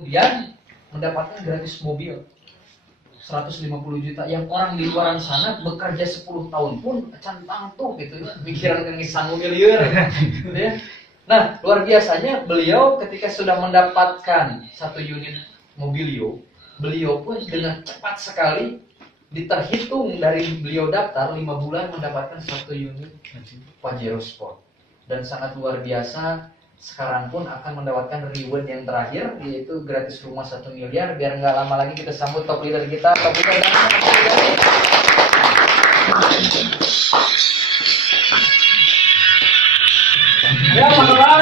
kemudian mendapatkan gratis mobil 150 juta yang orang di luar sana bekerja 10 tahun pun centang tuh gitu ya, pikiran kengisan miliar gitu ya. Nah, luar biasanya beliau ketika sudah mendapatkan 1 unit mobilio, beliau pun dengan cepat sekali diterhitung dari beliau daftar 5 bulan mendapatkan 1 unit Pajero Sport. Dan sangat luar biasa, sekarang pun akan mendapatkan reward yang terakhir, yaitu gratis rumah 1 miliar. Biar nggak lama lagi kita sambut top leader kita, top leader ya, apa kabar?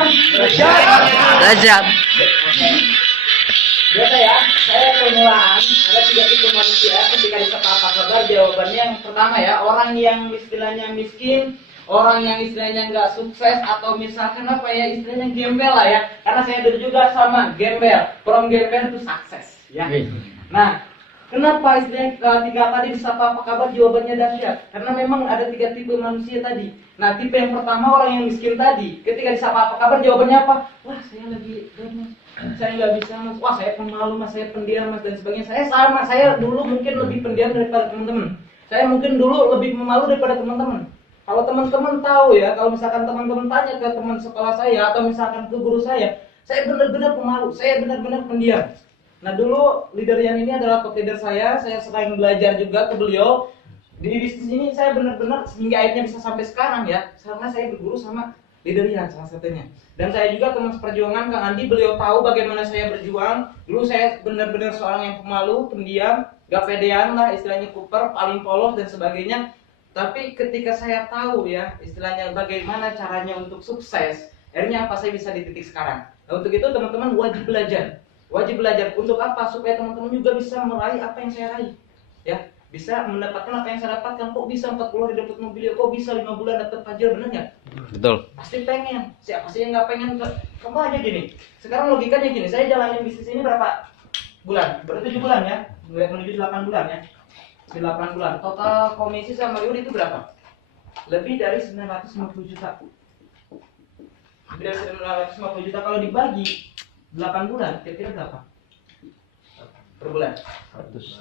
Rajab. Biasa ya, saya permulaan ada 3 tipe manusia ketika disapa apa kabar. Jawabannya yang pertama ya, orang yang istilahnya miskin, orang yang istilahnya nggak sukses, atau misalkan apa ya, istilahnya gembel lah ya. Karena saya dulu juga sama gembel, from gembel to sukses ya. Nah, kenapa istilahnya tiga tadi disapa apa kabar jawabannya dahsyat? Karena memang ada 3 tipe manusia tadi. Nah, tipe yang pertama orang yang miskin tadi, ketika disapa apa kabar jawabannya apa? Wah, saya lagi saya nggak bisa mas, wah saya pemalu mas, saya pendiam mas, dan sebagainya. Saya sama, saya dulu mungkin lebih pendiam daripada teman-teman. Saya mungkin dulu lebih pemalu daripada teman-teman. Kalau teman-teman tahu ya, kalau misalkan teman-teman tanya ke teman sekolah saya atau misalkan ke guru saya benar-benar pemalu, saya benar-benar pendiam. Nah, dulu leader yang ini adalah top leader saya sering belajar juga ke beliau. Di bisnis ini saya benar-benar hingga akhirnya bisa sampai sekarang ya, karena saya berguru sama leader yang salah satunya. Dan saya juga teman seperjuangan Kang Andi, beliau tahu bagaimana saya berjuang. Dulu saya benar-benar seorang yang pemalu, pendiam, gak pedean lah, istilahnya kuper, paling polos dan sebagainya. Tapi ketika saya tahu ya, istilahnya bagaimana caranya untuk sukses, akhirnya apa saya bisa di titik sekarang. Nah, untuk itu teman-teman wajib belajar. Wajib belajar untuk apa? Supaya teman-teman juga bisa meraih apa yang saya raih. Ya, bisa mendapatkan apa yang saya dapatkan. Kok bisa 40 hari dapat mobil, kok bisa 5 bulan dapat Pajero, benar nggak? Betul. Pasti pengen. Siapa sih yang nggak pengen? Kamu aja gini. Sekarang logikanya gini, saya jalanin bisnis ini berapa bulan? Baru 7 bulan ya, menuju 8 bulan ya. 8 bulan. Total komisi sama iuran itu berapa? Lebih dari 950 juta. Lebih dari 950 juta kalau dibagi 8 bulan, kira-kira berapa? Per bulan?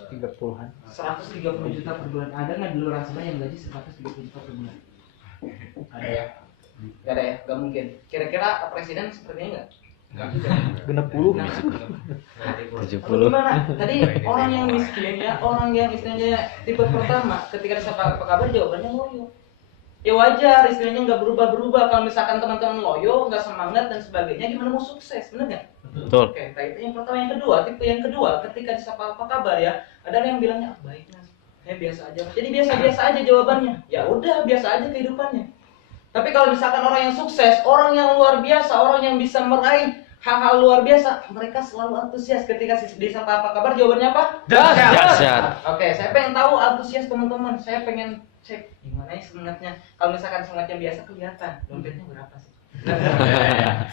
130-an. 130 juta per bulan. Ada nggak di luar sana yang gaji 130 juta per bulan? Ada ya? Gak ada ya? Gak mungkin. Kira-kira presiden sepertinya nggak? Genap 10. 70. Gimana? Tadi orang yang miskin ya, orang yang istilahnya tipe pertama, ketika disapa apa kabar jawabannya loyo. Ya wajar, istilahnya nggak berubah-berubah. Kalau misalkan teman-teman loyo, nggak semangat dan sebagainya, gimana mau sukses? Bener nggak? Betul. Oke, itu yang pertama. Yang kedua, tipe yang kedua, ketika disapa apa kabar ya, ada yang bilangnya baik mas, biasa aja. Jadi biasa-biasa aja jawabannya. Ya udah, biasa aja kehidupannya. Tapi kalau misalkan orang yang sukses, orang yang luar biasa, orang yang bisa meraih hal-hal luar biasa, mereka selalu antusias ketika disapa apa kabar, jawabannya apa? Dahsyat. Oke, saya pengen tahu antusias teman-teman. Saya pengen cek gimana ya semangatnya. Kalau misalkan semangatnya biasa kelihatan, dompetnya berapa sih?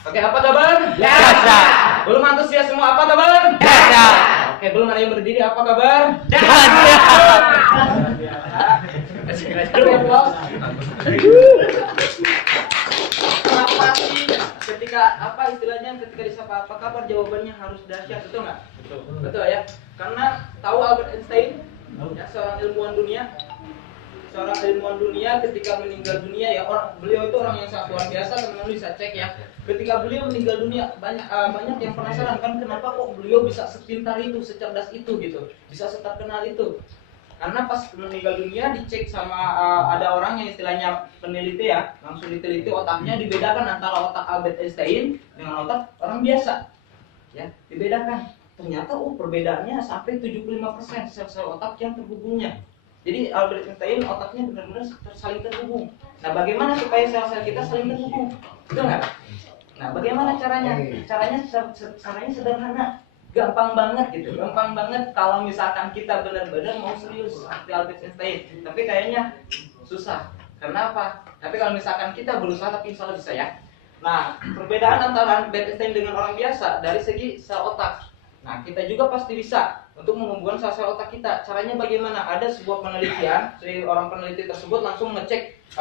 Oke, apa kabar? Dahsyat. Belum antusias semua, apa kabar? Dahsyat. Oke, belum ada yang berdiri, apa kabar? Dahsyat. Kenapa sih ketika apa istilahnya ketika disapa apa kabar jawabannya harus dahsyat, betul nggak? Betul ya. Karena tahu Albert Einstein, ya, seorang ilmuwan dunia ketika meninggal dunia ya, beliau itu orang yang sangat luar biasa. Teman-teman bisa cek ya. Ketika beliau meninggal dunia banyak yang penasaran kan kenapa kok beliau bisa sepintar itu, secerdas itu gitu, bisa terkenal itu. Karena pas meninggal dunia dicek sama ada orang yang istilahnya peneliti ya, langsung diteliti otaknya, dibedakan antara otak Albert Einstein dengan otak orang biasa. Ya, dibedakan. Ternyata perbedaannya sampai 75% sel-sel otak yang terhubungnya. Jadi Albert Einstein otaknya benar-benar saling terhubung. Nah, bagaimana supaya sel-sel kita saling terhubung? Betul nggak? Nah, bagaimana caranya? Caranya sederhana. Gampang banget gitu, gampang banget kalau misalkan kita benar-benar mau serius seperti Albert Einstein. Tapi kayaknya susah. Karena apa? Tapi kalau misalkan kita berusaha, tapi insya Allah bisa ya. Nah, perbedaan antara Albert Einstein dengan orang biasa dari segi sel otak. Nah, kita juga pasti bisa untuk menghubungkan sel-sel otak kita. Caranya bagaimana? Ada sebuah penelitian, si orang peneliti tersebut langsung ngecek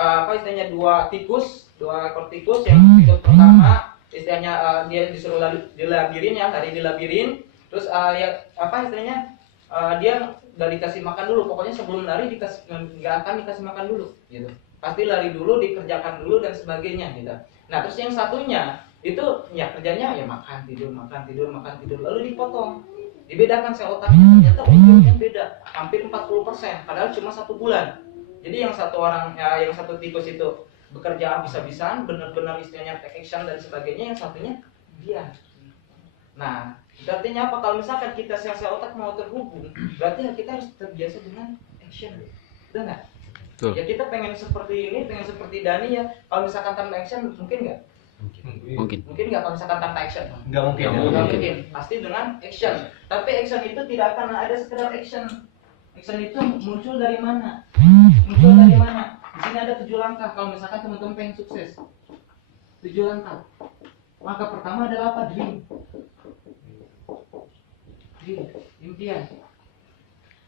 dua ekor tikus. Yang tikus pertama istilahnya dia disuruh dilabirin ya, tadi dilabirin. Terus ya apa istilahnya dia udah dikasih makan dulu, pokoknya sebelum lari nggak akan dikasih makan dulu gitu, pasti lari dulu, dikerjakan dulu dan sebagainya gitu. Nah terus yang satunya itu ya kerjanya ya makan tidur lalu dipotong, dibedakan sel otaknya, ternyata umurnya beda hampir 40%, padahal cuma 1 bulan. Jadi yang satu orang ya, yang satu tikus itu bekerja habis-habisan, benar-benar istilahnya take action dan sebagainya, yang satunya diam. Nah, artinya apa? Kalau misalkan kita sel-sel otak mau terhubung, berarti ya kita harus terbiasa dengan action, betul nggak? Betul. Ya kita pengen seperti ini, pengen seperti Dani ya. Kalau misalkan tanpa action mungkin nggak? Mungkin nggak kalau misalkan tanpa action? Nggak mungkin. Nggak mungkin. Pasti dengan action. Tapi action itu tidak akan ada sekedar action. Action itu muncul dari mana? Muncul dari mana? Di sini ada 7 langkah. Kalau misalkan teman-teman pengen sukses, 7 langkah. Langkah pertama adalah apa? Dream, impian.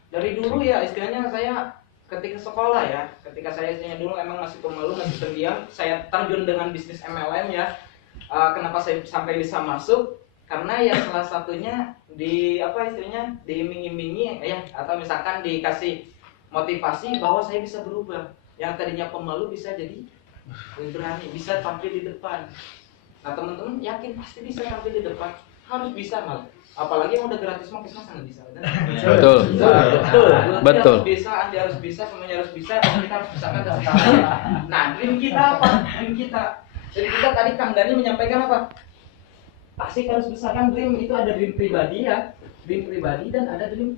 Dari dulu ya istilahnya saya ketika sekolah ya, ketika saya istilahnya dulu emang masih pemalu, masih pendiam, saya terjun dengan bisnis MLM ya. Kenapa saya sampai bisa masuk? Karena ya salah satunya di apa istilahnya diiming-imingi ya, atau misalkan dikasih motivasi bahwa saya bisa berubah. Yang tadinya pemalu bisa jadi berani, bisa tampil di depan. Nah teman-teman yakin pasti bisa tampil di depan, harus bisa malah. Apalagi yang udah gratis mah masa nggak bisa, betul? Betul. Harus bisa, Anda harus bisa, semuanya harus bisa, dan kita harus bisa kan sekarang. Nah, dream kita apa? Dream kita. Jadi kita tadi Kang Dani menyampaikan apa? Pasti harus bisa kan dream itu ada dream pribadi ya, dream pribadi dan ada dream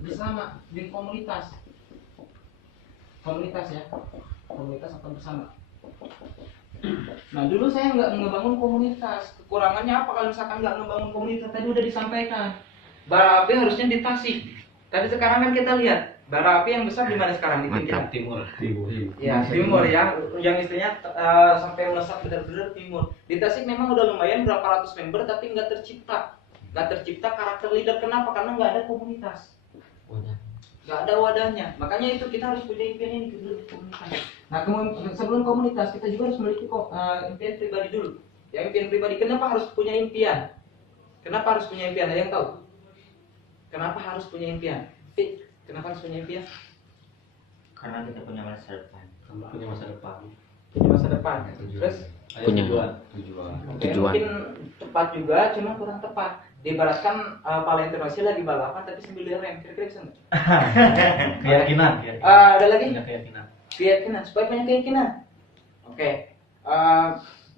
bersama, dream komunitas. Komunitas ya, komunitas atau bersama. Nah dulu saya nggak ngebangun komunitas. Kekurangannya apa kalau misalkan nggak ngebangun komunitas? Tadi udah disampaikan, bara api harusnya di Tasik. Tapi sekarang kan kita lihat bara api yang besar di mana sekarang? Di Timur. Ya timur ya, yang istilahnya sampai melesat benar-benar timur. Di Tasik memang udah lumayan berapa ratus member, tapi nggak tercipta karakter leader. Kenapa? Karena nggak ada komunitas. Nggak ada wadahnya. Makanya itu kita harus punya impian ini dulu komunitas. Nah sebelum komunitas kita juga harus memiliki impian pribadi dulu. Ya impian pribadi. Kenapa harus punya impian? Kenapa harus punya impian? Ada yang tahu? Kenapa harus punya impian? Kenapa harus punya impian? Karena kita punya masa depan. Punya masa depan. Punya masa depan. Terus Punya tujuan. Oke, Tujuan. mungkin tepat juga, cuma kurang tepat. Diibaratkan Pala Internasional lagi balapan tapi sambil direm, kira-kira bisa nggak? Keyakinan. Ada lagi? Punya keyakinan. Keyakinan, supaya punya keyakinan. Oke,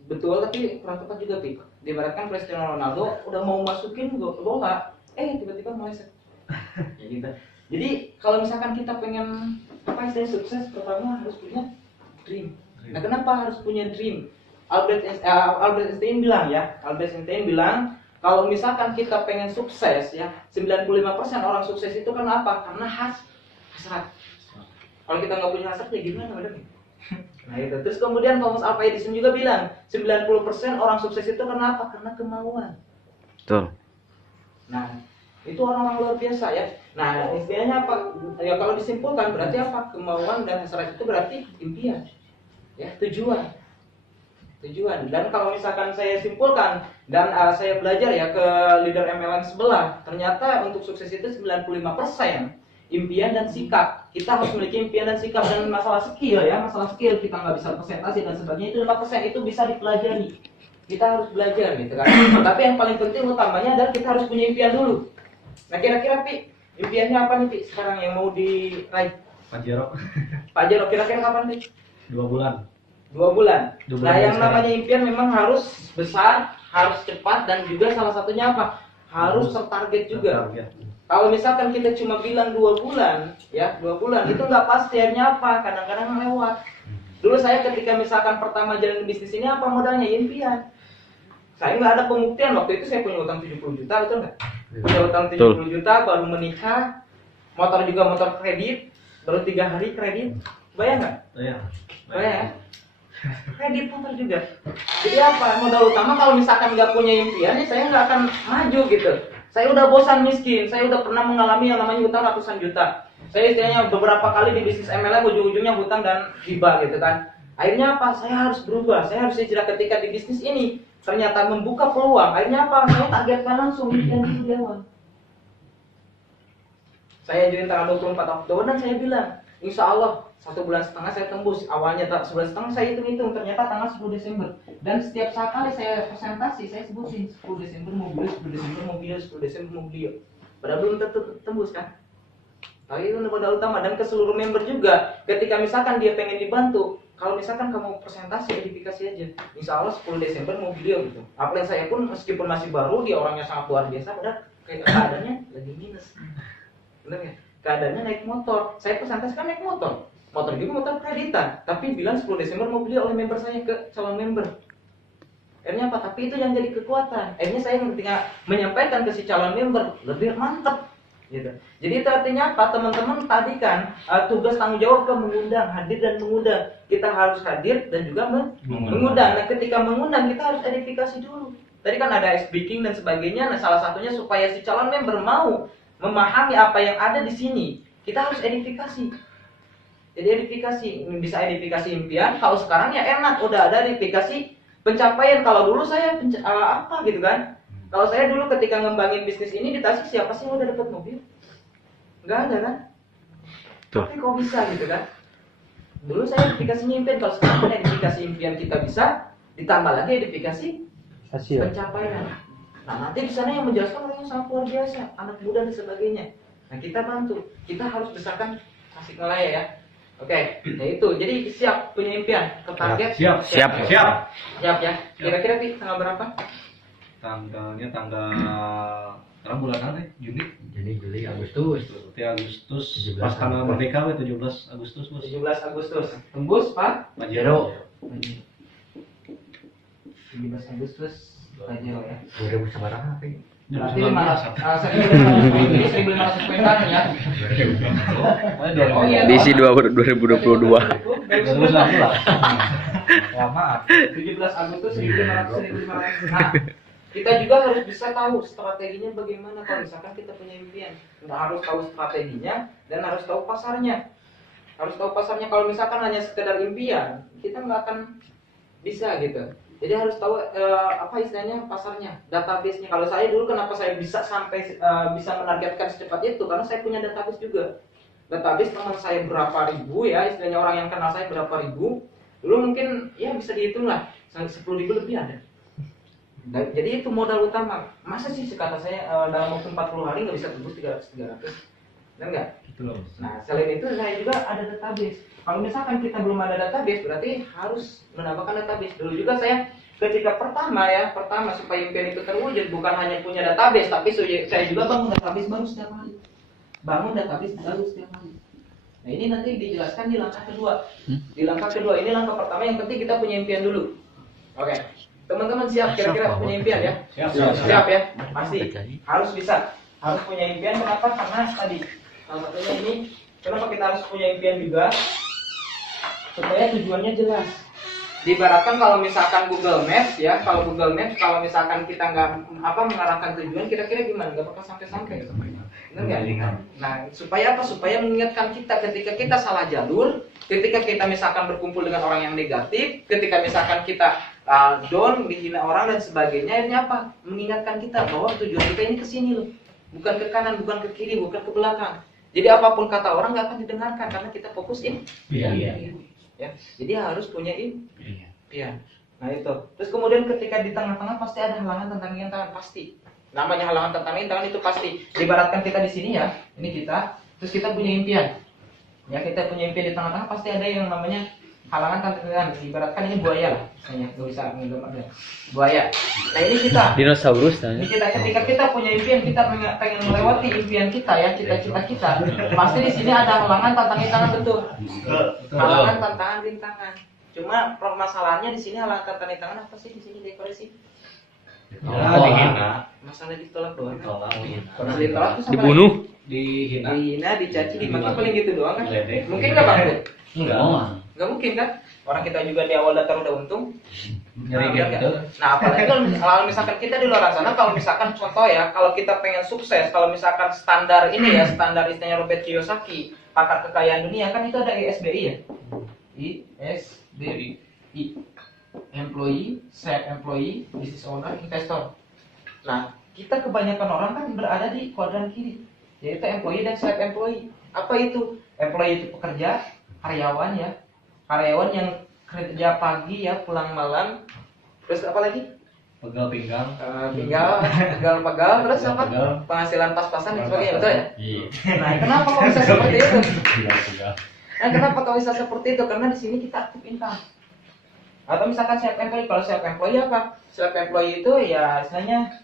betul tapi kurang tepat juga, Pi. Diibaratkan Cristiano Ronaldo udah mau masukin bola, tiba-tiba meleset. Ya gitu. Jadi kalau misalkan kita pengen apa istilahnya sukses, pertama harus punya dream. Nah, kenapa harus punya dream? Albert Einstein bilang kalau misalkan kita pengen sukses ya, 95% orang sukses itu karena apa? Karena hasrat. Kalau kita nggak punya hasrat ya gimana bener? Nah itu. Terus kemudian Thomas Alva Edison juga bilang 90% orang sukses itu karena apa? Karena kemauan. Betul. Nah itu orang-orang luar biasa ya. Nah istilahnya apa? Ya kalau disimpulkan berarti apa? Kemauan dan hasrat itu berarti impian. Ya tujuan. Dan kalau misalkan saya simpulkan dan saya belajar ya ke leader MLM sebelah, ternyata untuk sukses itu 95% impian dan sikap. Kita harus memiliki impian dan sikap. Dan masalah skill kita nggak bisa presentasi dan sebagainya, itu 5% itu bisa dipelajari. Kita harus belajar gitu kan. Tapi yang paling penting utamanya adalah kita harus punya impian dulu. Nah kira-kira Pi, impiannya apa nih Pi sekarang yang mau diraih? Pajero kira-kira kapan Pi? 2 bulan. 2 bulan. Nah yang sekarang. namanya impian memang harus besar, harus cepat, dan juga salah satunya apa? Harus tertarget juga. Kalau misalkan kita cuma bilang 2 bulan, ya 2 bulan itu nggak pasti, akhirnya apa? Kadang-kadang lewat. Dulu saya ketika misalkan pertama jalan bisnis ini apa modalnya? Impian. Saya nggak ada pembuktian, waktu itu saya punya utang 70 juta, betul nggak? Punya utang 70 juta, baru menikah, motor juga motor kredit, baru 3 hari kredit, bayang nggak? Bayang. Kredit motor juga. Jadi apa? Modal utama kalau misalkan nggak punya impian, ya saya nggak akan maju gitu. Saya udah bosan miskin, saya udah pernah mengalami yang namanya hutang ratusan juta. Saya istilahnya beberapa kali di bisnis MLM ujung-ujungnya hutang dan riba gitu kan. Akhirnya apa? Saya harus berubah, saya harus hijrah ketika di bisnis ini. ternyata membuka peluang. Akhirnya apa? Saya targetkan langsung impian itu di awal. Saya ajuin tanggal 24 Oktober dan saya bilang, insya Allah 1,5 bulan saya tembus. Awalnya 1,5 bulan saya hitung-hitung, ternyata tanggal 10 Desember. Dan setiap kali saya presentasi, saya sebutin 10 Desember mau beliau, 10 Desember mau beliau, 10 Desember mau beliau. Padahal belum tembus kan? Tapi itu modal utama dan ke seluruh member juga. Ketika misalkan dia pengen dibantu, kalau misalkan kamu presentasi edifikasi aja, insya Allah 10 Desember mau beliau gitu. Apalagi saya pun meskipun masih baru, dia orangnya sangat luar biasa, padahal kayak keadaannya lagi minus. Bener ya? Keadaannya naik motor. Saya presentasi kan naik motor. Motor juga motor kreditan. Tapi bilang 10 Desember mau beli oleh member saya ke calon member. Akhirnya apa? Tapi itu yang jadi kekuatan. Akhirnya saya ketika menyampaikan ke si calon member lebih mantap. Gitu. Jadi itu artinya apa? Teman-teman tadi kan tugas tanggung jawab ke mengundang, hadir dan mengundang. Kita harus hadir dan juga mengundang. Nah, ketika mengundang kita harus edifikasi dulu. Tadi kan ada speaking dan sebagainya. Nah, salah satunya supaya si calon member mau memahami apa yang ada di sini, kita harus edifikasi. Jadi edifikasi, bisa edifikasi impian. Kalau sekarang ya enak, udah ada edifikasi pencapaian. Kalau dulu saya apa gitu kan? Kalau saya dulu ketika ngembangin bisnis ini di Tasik, siapa sih yang udah dapat mobil? Nggak ada kan? Tuh. Tapi kok bisa gitu kan? Dulu saya edifikasi impian, kalau sekarang edifikasi impian kita bisa, ditambah lagi edifikasi pencapaian. Nah, nanti di sana yang menjelaskan orang yang sangat luar biasa, anak muda dan sebagainya. Nah, kita bantu. Kita harus besarkan Tasikmalaya ya. Oke, nah itu. Jadi siap punya impian, ke target. Siap. Siap ya. Kira-kira tanggal berapa? Tanggalnya tanggal sekarang bulan apa? Juni. Juli Agustus. Berarti Agustus. 17 Pas tanggal Agustus. merdeka 17 Agustus bos. 17 Agustus. Tembus, Pak? Pajero. 17 Agustus Pajero ya. 2000 sebarang apa ya? Berarti 1.500 poin kan ya. Oh iya. Edisi 2022. Ya maaf. 17 Agustus 1.500. Nah, kita juga harus bisa tahu strateginya bagaimana kalau misalkan kita punya impian. Kita harus tahu strateginya dan harus tahu pasarnya. Harus tahu pasarnya. Kalau misalkan hanya sekedar impian, kita nggak akan bisa gitu. Jadi harus tahu apa istilahnya pasarnya, database-nya. Kalau saya dulu kenapa saya bisa sampai bisa menargetkan secepat itu karena saya punya database juga. Database teman saya berapa ribu ya, istilahnya orang yang kenal saya berapa ribu. Dulu mungkin ya bisa dihitung lah 10.000 lebih ada. Nah, jadi itu modal utama. Masa sih kata saya dalam waktu 40 hari nggak bisa tembus 300. Benar nggak? Gitu loh. Nah, selain itu saya juga ada database. Kalau misalkan kita belum ada database, berarti harus menambahkan database. Dulu juga saya ketika pertama supaya impian itu terwujud bukan hanya punya database, tapi saya juga bangun database baru setiap hari. Nah, ini nanti dijelaskan di langkah kedua. Di langkah kedua, ini langkah pertama yang penting kita punya impian dulu. Oke. Teman-teman siap kira-kira punya impian ya? Siap ya? Pasti. Harus bisa. Harus punya impian. Kenapa? Karena tadi salah satunya ini kenapa kita harus punya impian juga? Supaya tujuannya jelas. Diibaratkan kalau misalkan Google Maps ya, kalau misalkan kita nggak mengarahkan tujuan, kira-kira gimana? Nggak bakal sampai-sampai. Benar nggak? Nah, supaya apa? Supaya mengingatkan kita ketika kita salah jalur, ketika kita misalkan berkumpul dengan orang yang negatif, ketika misalkan kita down, dihina orang dan sebagainya, akhirnya apa? Mengingatkan kita bahwa tujuan kita ini ke sini loh, bukan ke kanan, bukan ke kiri, bukan ke belakang. Jadi apapun kata orang nggak akan didengarkan karena kita fokusin. Iya. Ya, jadi harus punya impian. Nah itu. Terus kemudian ketika di tengah-tengah pasti ada halangan tentang tangan pasti. Namanya halangan tentang tangan itu pasti. Diibaratkan kita di sini ya, ini kita. Terus kita punya impian. Ya kita punya impian di tengah-tengah pasti ada yang namanya halangan tantangan. Ibaratkan ini buaya lah, misalnya nggak bisa menggambarnya. Buaya. Nah ini kita. Dinosaurus Ini kita ketika kita punya impian, kita pengen melewati impian kita ya, cita-cita kita. Pasti di sini ada halangan tantangan betul. Halangan tantangan rintangan. Cuma permasalahannya di sini halangan tantangan apa sih di sini dekorasi? Dihina. Masalah ditolak doang. Ditolak. Masalah ditolak terus apa? dibunuh. Dihina, dicaci, dimaki paling gitu doang kan? Diledek. Mungkin nggak bang? Enggak. Nggak mungkin kan? Orang kita juga di awal daftar udah untung. Nyari gitu. Nah apalagi kalau misalkan kita di luar sana, kalau misalkan contoh ya, kalau kita pengen sukses, kalau misalkan standar ini ya, standar istilahnya Robert Kiyosaki, pakar kekayaan dunia kan itu ada ISBI ya, ISBI. employee, self employee, business owner, investor. Nah, kita kebanyakan orang kan berada di kuadran kiri, yaitu employee dan self employee. Apa itu? Employee itu pekerja, karyawan ya. Karyawan yang kerja pagi ya, pulang malam. Terus apa lagi? Pegal pinggang. Pegal, terus apa? Pegal. Penghasilan pas-pasan dan sebagainya, betul ya? Iya. Nah, kenapa kok bisa seperti itu? Pegal. Nah, kenapa kok bisa seperti itu? Karena di sini kita aktif income. Atau misalkan self employee, kalau self employee apa? Self employee itu ya istilahnya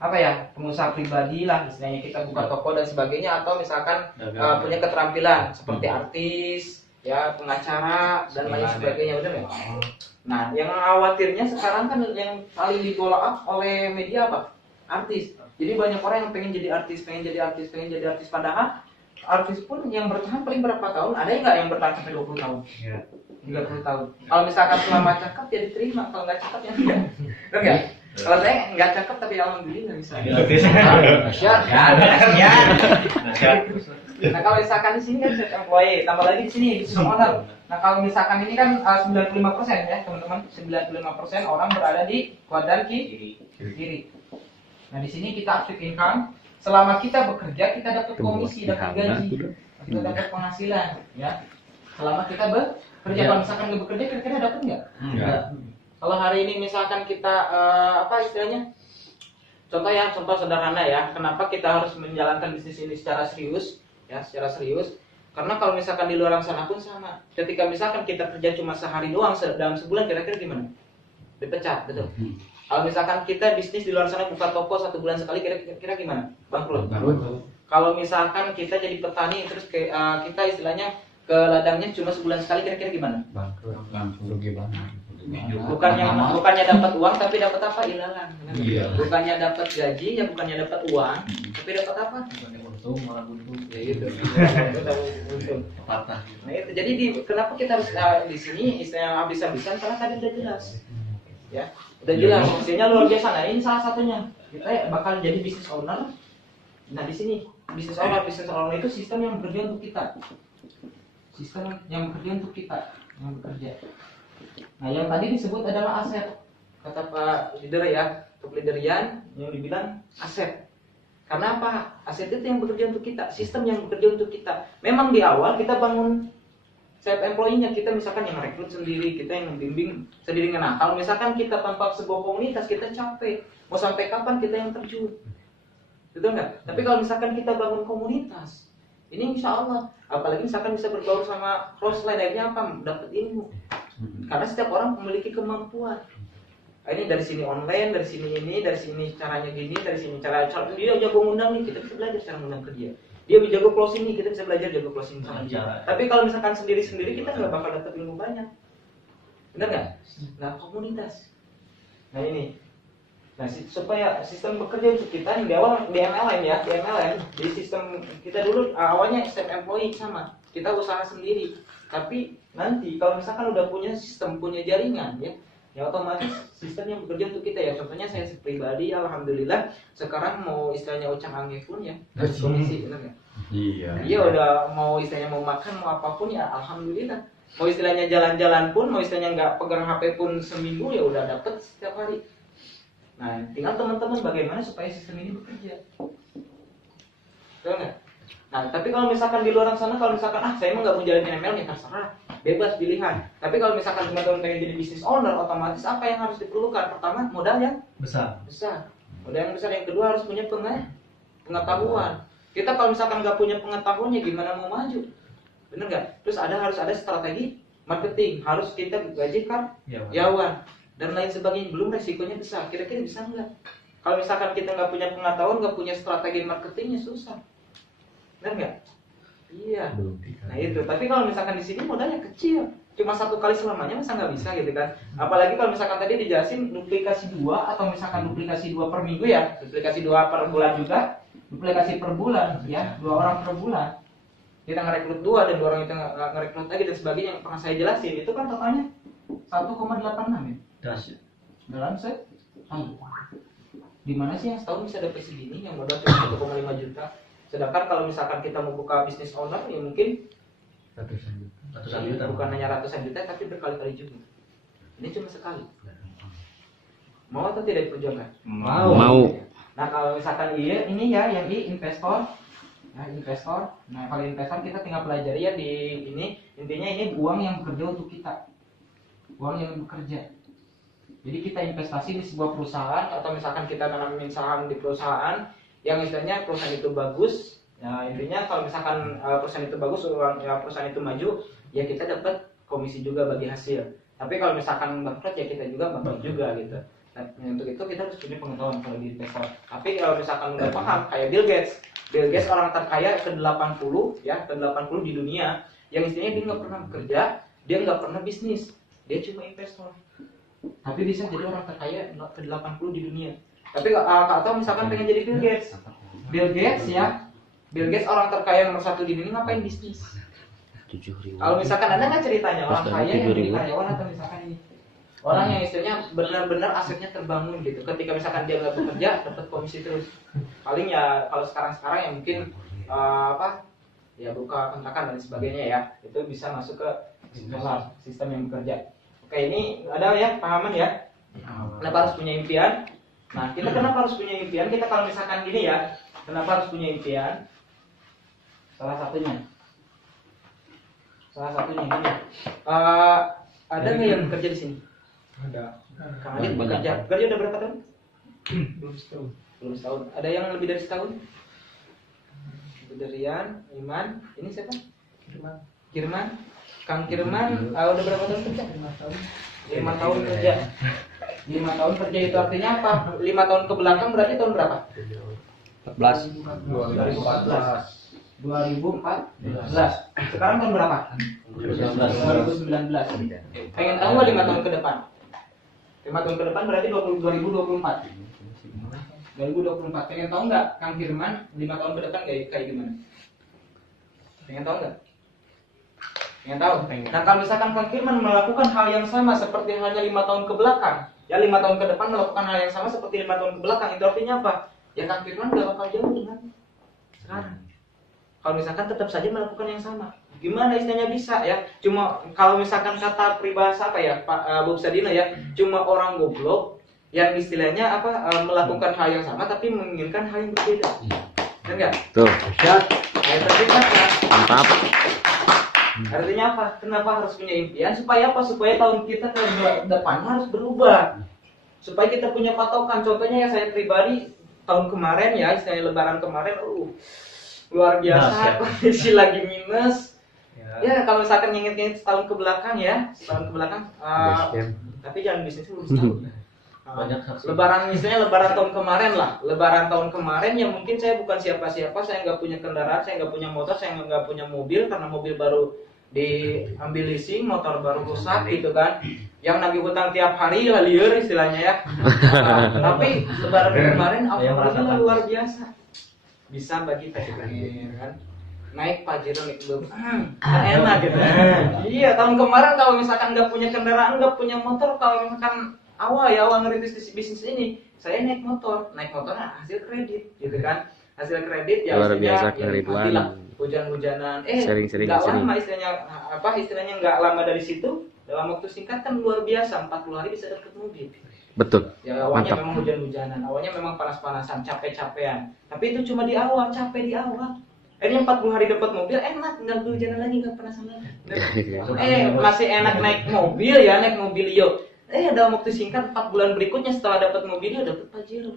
apa ya? Pengusaha pribadi lah, istilahnya kita buka toko dan sebagainya, atau misalkan punya keterampilan seperti artis, ya pengacara dan lain sebagainya, udah ya? Nah, yang khawatirnya sekarang kan yang paling di-follow up oleh media apa? Artis. Jadi banyak orang yang pengen jadi artis, padahal artis pun yang bertahan paling berapa tahun? Ada nggak yang bertahan sampai 20 tahun? Iya. 30 tahun. Kalau misalkan selama cakep ya diterima, kalau nggak cakep ya enggak. Benar nggak? Kalau saya nggak cakep tapi alhamdulillah bisa. Nah, kalau misalkan di sini kan self employee, tambah lagi di sini business owner. Nah, kalau misalkan ini kan 95% ya, teman-teman, 95% orang berada di kuadran kiri. Nah, di sini kita aktif income. Selama kita bekerja, kita dapat komisi, dapat gaji, kita dapat penghasilan, ya. Selama kita bekerja, kalau misalkan nggak bekerja, kira-kira dapat nggak? Enggak. Kalau hari ini misalkan kita apa istilahnya? Contoh sederhana ya. Kenapa kita harus menjalankan bisnis ini secara serius? Ya, secara serius. Karena kalau misalkan di luar sana pun sama. Ketika misalkan kita kerja cuma sehari doang dalam sebulan, kira-kira gimana? Dipecat, betul. Kalau misalkan kita bisnis di luar sana buka toko 1 bulan sekali, kira-kira gimana? Bangkrut. Kalau misalkan kita jadi petani terus kita istilahnya ke ladangnya cuma sebulan sekali, kira-kira gimana? Bangkrut. Rugi banget. Bukannya dapat uang tapi dapat apa? Ilalang. Iya. Bukannya dapat gaji, ya bukannya dapat uang, tapi dapat apa? Bukannya untung malah buntung. Ya gitu. Untung. Patah. Nah itu, jadi kenapa kita harus di sini istilahnya habis-habisan, karena tadi udah jelas, ya udah jelas fungsinya luar biasa. Nah ini salah satunya, kita bakal jadi business owner. Nah di sini business owner itu sistem yang bekerja untuk kita, sistem yang bekerja untuk kita, yang bekerja. Nah yang tadi disebut adalah aset, kata Pak Leader ya, Top Leader Yan yang dibilang aset. Karena apa? Aset itu yang bekerja untuk kita, sistem yang bekerja untuk kita. Memang di awal kita bangun self employee-nya, kita misalkan yang rekrut sendiri, kita yang membimbing sendiri. Nah, kalau misalkan kita tanpa sebuah komunitas, kita capek. Mau sampai kapan kita yang terjun? Betul nggak? Tapi kalau misalkan kita bangun komunitas, ini insya Allah, apalagi misalkan bisa berbaur sama crossline, akhirnya apa? Dapat ilmu. Karena setiap orang memiliki kemampuan. Ini dari sini online, dari sini ini, dari sini caranya gini, dari sini cara dia jago ngundang nih, kita bisa belajar cara ngundang ke dia. Dia jago closing nih, kita bisa belajar jago closing sama dia. Tapi kalau misalkan sendiri-sendiri kita nggak bakal dapat ilmu banyak. Benar nggak? Nah, komunitas. Nah ini. Nah, supaya sistem bekerja untuk kita di awal di MLM ya, di MLM. Jadi sistem kita dulu awalnya self employee sama. Kita usaha sendiri. Tapi nanti kalau misalkan udah punya sistem, punya jaringan ya otomatis sistem yang bekerja untuk kita ya. Contohnya saya pribadi, alhamdulillah sekarang mau istilahnya ucang angge pun ya komisi, benar nggak? Iya. Dia udah mau istilahnya mau makan mau apapun ya alhamdulillah. Mau istilahnya jalan-jalan pun, mau istilahnya nggak pegang HP pun seminggu ya udah dapet setiap hari. Nah tinggal teman-teman bagaimana supaya sistem ini bekerja, betul nggak? Nah, tapi kalau misalkan di luar sana, kalau misalkan saya emang nggak mau jalanin ML, ya terserah, bebas pilihan. Tapi kalau misalkan teman-teman pengen jadi business owner, otomatis apa yang harus diperlukan? Pertama, modal yang Besar. modal yang besar. Yang kedua harus punya pengetahuan. Kita kalau misalkan nggak punya pengetahuannya, gimana mau maju? Bener nggak? Terus harus ada strategi marketing, harus kita gaji karyawan dan lain sebagainya. Belum resikonya besar. Kira-kira bisa nggak? Kalau misalkan kita nggak punya pengetahuan, nggak punya strategi marketingnya, susah. Benar nggak? Iya. Nah itu. Tapi kalau misalkan di sini modalnya kecil, cuma 1 kali selamanya masa nggak bisa gitu kan? Apalagi kalau misalkan tadi dijelasin duplikasi 2 atau misalkan duplikasi 2 per minggu ya, duplikasi 2 per bulan juga, duplikasi per bulan ya, 2 orang per bulan. Kita ngerekrut 2 dan 2 orang itu ngerekrut lagi dan sebagainya yang pernah saya jelasin itu kan totalnya 1,86 ya. Das. Dalam di mana sih yang setahun bisa dapat segini yang modal cuma 1,5 juta? Sedangkan kalau misalkan kita mau buka bisnis owner ya mungkin Ratusan juta. Ratusan juta. bukan hanya ratusan juta tapi berkali-kali juga. Ini cuma sekali. Mau atau tidak diperjuangkan? Mau. Nah kalau misalkan iya, ini ya yang investor. Nah investor. Nah kalau investor kita tinggal pelajari ya di ini. Intinya ini uang yang bekerja untuk kita. Uang yang bekerja. Jadi kita investasi di sebuah perusahaan atau misalkan kita nanamin saham di perusahaan yang istilahnya perusahaan itu bagus. Nah intinya kalau misalkan perusahaan itu bagus, perusahaan itu maju, ya kita dapat komisi juga bagi hasil. Tapi kalau misalkan bangkrut ya kita juga bangkrut juga gitu. Nah, untuk itu kita harus punya pengetahuan kalau di investor. Tapi kalau misalkan udah paham kayak Bill Gates orang terkaya ke-80 ya, ke-80 di dunia yang istilahnya dia nggak pernah bekerja, dia nggak pernah bisnis, dia cuma investor. Tapi bisa jadi orang terkaya ke-80 di dunia. Tapi atau misalkan pengen jadi Bill Gates. Bill Gates orang terkaya nomor 1 di dunia ngapain bisnis? 7.000. Kalau misalkan ada nggak ceritanya orang Pas kaya yang 7.000. jadi karyawan atau misalkan ini orang yang istilahnya benar-benar asetnya terbangun gitu. Ketika misalkan dia nggak bekerja dapat komisi terus. Paling ya kalau sekarang ya mungkin ya buka kontrakan dan sebagainya ya. Itu bisa masuk ke sistem yang bekerja. Oke, ini ada ya pahaman ya. Kenapa harus punya impian? Nah, kita kenapa harus punya impian? Kita kalau misalkan gini ya, kenapa harus punya impian? Salah satunya gini. Ada nggak yang bekerja di sini? Ada. Kang Adit bekerja. Kerja udah berapa tahun? Belum setahun. Ada yang lebih dari setahun? Rian, Iman, ini siapa? Kirman. Kang Kirman udah berapa tahun kerja? 5 tahun kerja. 5 tahun kerja itu artinya apa? 5 tahun ke belakang berarti tahun berapa? 14. 2014. Sekarang tahun berapa? 2019. Pengen tahu nggak 5 tahun ke depan? 5 tahun ke depan berarti 2024. 2024. Pengen tahu nggak Kang Firman 5 tahun ke depan kayak gimana? Pengen tahu nggak? Pengen tahu? Nah kalau misalkan Kang Firman melakukan hal yang sama seperti halnya 5 tahun ke belakang, ya 5 tahun ke depan melakukan hal yang sama seperti 5 tahun ke belakang, itu artinya apa? Ya Kang Firman nggak bakal jauh dengan sekarang. Kalau misalkan tetap saja melakukan yang sama, gimana istilahnya bisa ya? Cuma kalau misalkan kata peribahasa apa ya Pak Bu Sadino ya, cuma orang goblok yang istilahnya melakukan hal yang sama tapi menginginkan hal yang berbeda, kan nggak? Tuh. Nah, itu artinya apa? Mantap. Artinya apa? Kenapa harus punya impian? Supaya apa? Supaya tahun kita ke depannya harus berubah. Supaya kita punya patokan. Contohnya ya saya pribadi tahun kemarin ya, istilahnya Lebaran kemarin, luar biasa kondisi lagi minus. Ya kalau misalkan nginget-nginget setahun ke belakang ya, tapi jangan bisnis dulu setahun. Lebaran misalnya Lebaran tahun kemarin lah, Lebaran tahun kemarin ya mungkin saya bukan siapa-siapa, saya nggak punya kendaraan, saya nggak punya motor, saya nggak punya mobil karena mobil baru diambil leasing, motor baru rusak gitu kan, yang nagih hutang tiap hari lah liur istilahnya ya. Tapi Lebaran kemarin alhamdulillah luar biasa, bisa bagi terakhir kan, naik Pajero naik enak gitu. Iya tahun kemarin kalau misalkan nggak punya kendaraan, nggak punya motor, kalau misalkan awal ngerintis bisnis ini, saya naik motor hasil kredit gitu kan, hasil kredit ya luar biasa ya, kredit hujan-hujanan sering nggak kesini. lama istilahnya nggak lama dari situ, dalam waktu singkat kan luar biasa, 40 hari bisa dapat mobil. Betul. Ya awalnya Mantap. memang hujan-hujanan, awalnya memang panas-panasan, capek-capean, tapi itu cuma di awal, capek di awal. Ini 40 hari dapat mobil enak, nggak hujanan lagi, nggak panasan lagi. Masih enak naik mobil yuk. Dalam waktu singkat 4 bulan berikutnya setelah dapat mobilnya dapat Pajero.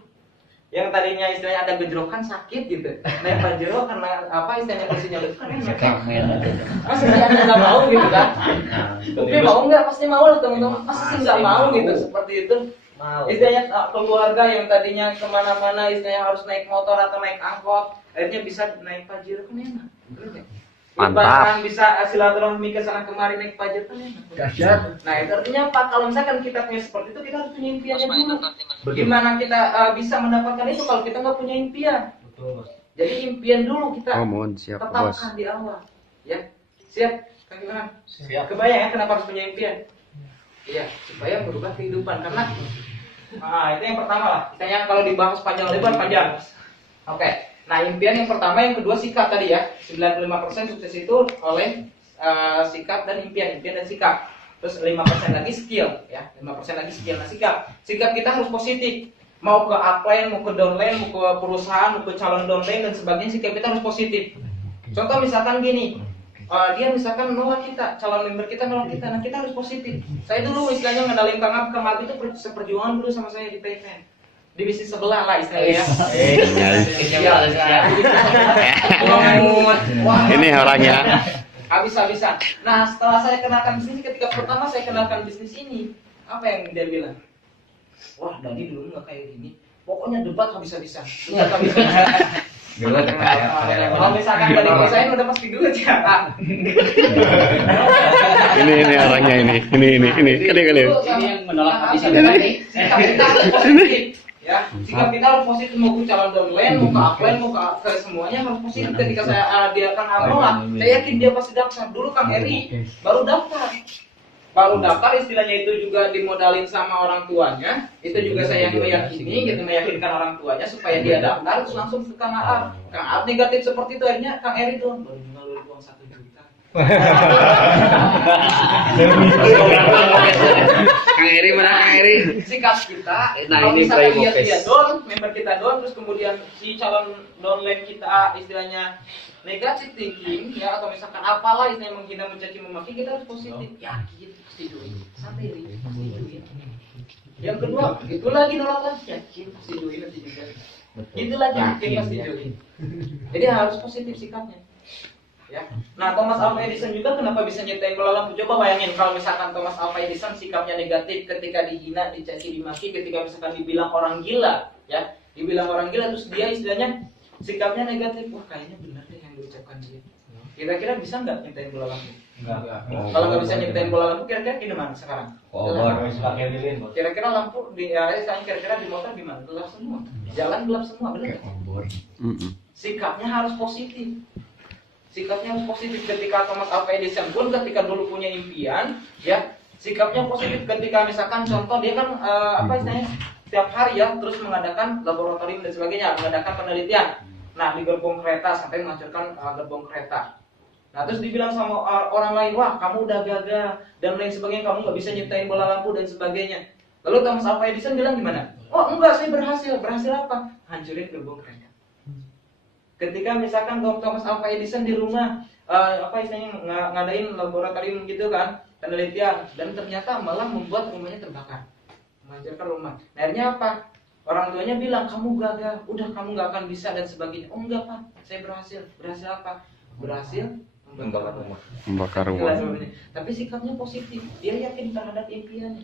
Yang tadinya istilahnya ada gejrokan sakit gitu. Naik Pajero karena istilahnya kursinya itu kan enak. Masih nggak mau gitu kan? Tapi mau nggak? Pasti mau lah teman-teman. Pasti sih nggak mau gitu seperti itu. Istilahnya keluarga yang tadinya kemana-mana istilahnya harus naik motor atau naik angkot, akhirnya bisa naik Pajero kan enak. Mantap. Lebaran bisa silaturahmi ke sana kemari naik Pajero kan enak. Nah itu artinya apa? Kalau misalkan kita punya seperti itu, kita harus punya impiannya dulu. Gimana kita bisa mendapatkan itu kalau kita nggak punya impian? Betul, Bos. Jadi impian dulu kita Mohon siap bos. tetapkan di awal. Ya, siap? Kang Iman? Siap. Kebayang ya kenapa harus punya impian? Iya, supaya merubah kehidupan. Karena itu yang pertama lah. Yang kalau dibahas panjang lebar panjang. Oke. Nah, impian yang pertama, yang kedua sikap tadi ya. 95% sukses itu oleh sikap dan impian dan sikap. Terus 5% lagi skill ya, 5% lagi skill. Nah, sikap kita harus positif. Mau ke upline, mau ke downline, mau ke perusahaan, mau ke calon downline dan sebagainya, sikap kita harus positif. Contoh misalkan gini, dia misalkan nolak kita, calon member kita nolak kita, nah kita harus positif. Saya dulu istilahnya ngendalin Kang Ab itu seperjuangan dulu sama saya di PVN. Di bisnis sebelah lah istilahnya ya. Ini orangnya. Habis-habisan. Nah, setelah saya kenalkan bisnis, ketika pertama saya kenalkan bisnis ini, apa yang dia bilang? Wah, Dadi dulu nggak kayak gini. Pokoknya debat habis-habisan. Kalau misalkan tadi saya udah pasti dulu aja. Ini orangnya ini. Kali. Ini yang menolak habisan. Sikap kita harus positif. Ya, sikap kita harus positif, mau ke calon downline, mau ke upline, mau ke semuanya harus positif. Ketika saya dia Kang Amrola, saya yakin dia pasti daftar. Dulu Kang Eri baru daftar istilahnya itu juga dimodalin sama orang tuanya. Itu juga saya meyakini gitu, meyakinkan orang tuanya supaya dia daftar, terus langsung ke Kang Aap. Kang Aap negatif seperti itu, akhirnya Kang Eri tuh baru ngeluarin uang 1 juta. Kang Eri mana Kang Eri? Sikap kita, Nah, kalau ini misalkan play dia podcast. down, member kita down, terus kemudian si calon downline kita istilahnya negatif thinking ya, atau misalkan apalah istilahnya menghina, mencaci, memaki, kita harus positif. Yakin pasti duit, santai Ri, pasti duit. Yang kedua, itu lagi nolak lagi, yakin pasti duit nanti juga. Itu lagi yakin pasti duit. Jadi harus positif sikapnya. Ya. Nah, Thomas Alva Edison juga kenapa bisa nyiptain bola lampu? Coba bayangin kalau misalkan Thomas Alva Edison sikapnya negatif ketika dihina, dicaci, dimaki, ketika misalkan dibilang orang gila, ya, dibilang orang gila, terus dia istilahnya sikapnya negatif. Wah, kayaknya benar deh yang diucapkan dia. Kira-kira bisa nggak nyiptain bola lampu? Enggak. Kalau nggak bisa nyiptain bola lampu, kira-kira gimana sekarang? Harus pakai lilin, Bos. Kira-kira lampu di sekarang kira-kira di motor gimana? Gelap semua. Jalan gelap semua, benar nggak? Sikapnya harus positif. Sikapnya harus positif. Ketika Thomas Alva Edison pun ketika dulu punya impian, ya, sikapnya positif ketika misalkan contoh dia kan apa istilahnya setiap hari ya terus mengadakan laboratorium dan sebagainya, mengadakan penelitian. Nah, di gerbong kereta sampai menghancurkan gerbong kereta. Nah, terus dibilang sama orang lain, wah kamu udah gagal dan lain sebagainya, kamu nggak bisa nyiptain bola lampu dan sebagainya. Lalu Thomas Alva Edison bilang gimana? Oh enggak, saya berhasil. Berhasil apa? Hancurin gerbong kereta. Ketika misalkan Thomas Alva Edison di rumah apa istilahnya ngadain laboratorium gitu kan, penelitian, dan ternyata malah membuat rumahnya terbakar, menghancurkan rumah. Nah, akhirnya apa? Orang tuanya bilang kamu gagal, udah kamu nggak akan bisa dan sebagainya. Oh enggak Pak, saya berhasil. Berhasil apa? Berhasil membakar rumah. Membakar rumah. Tapi sikapnya positif, dia yakin terhadap impiannya.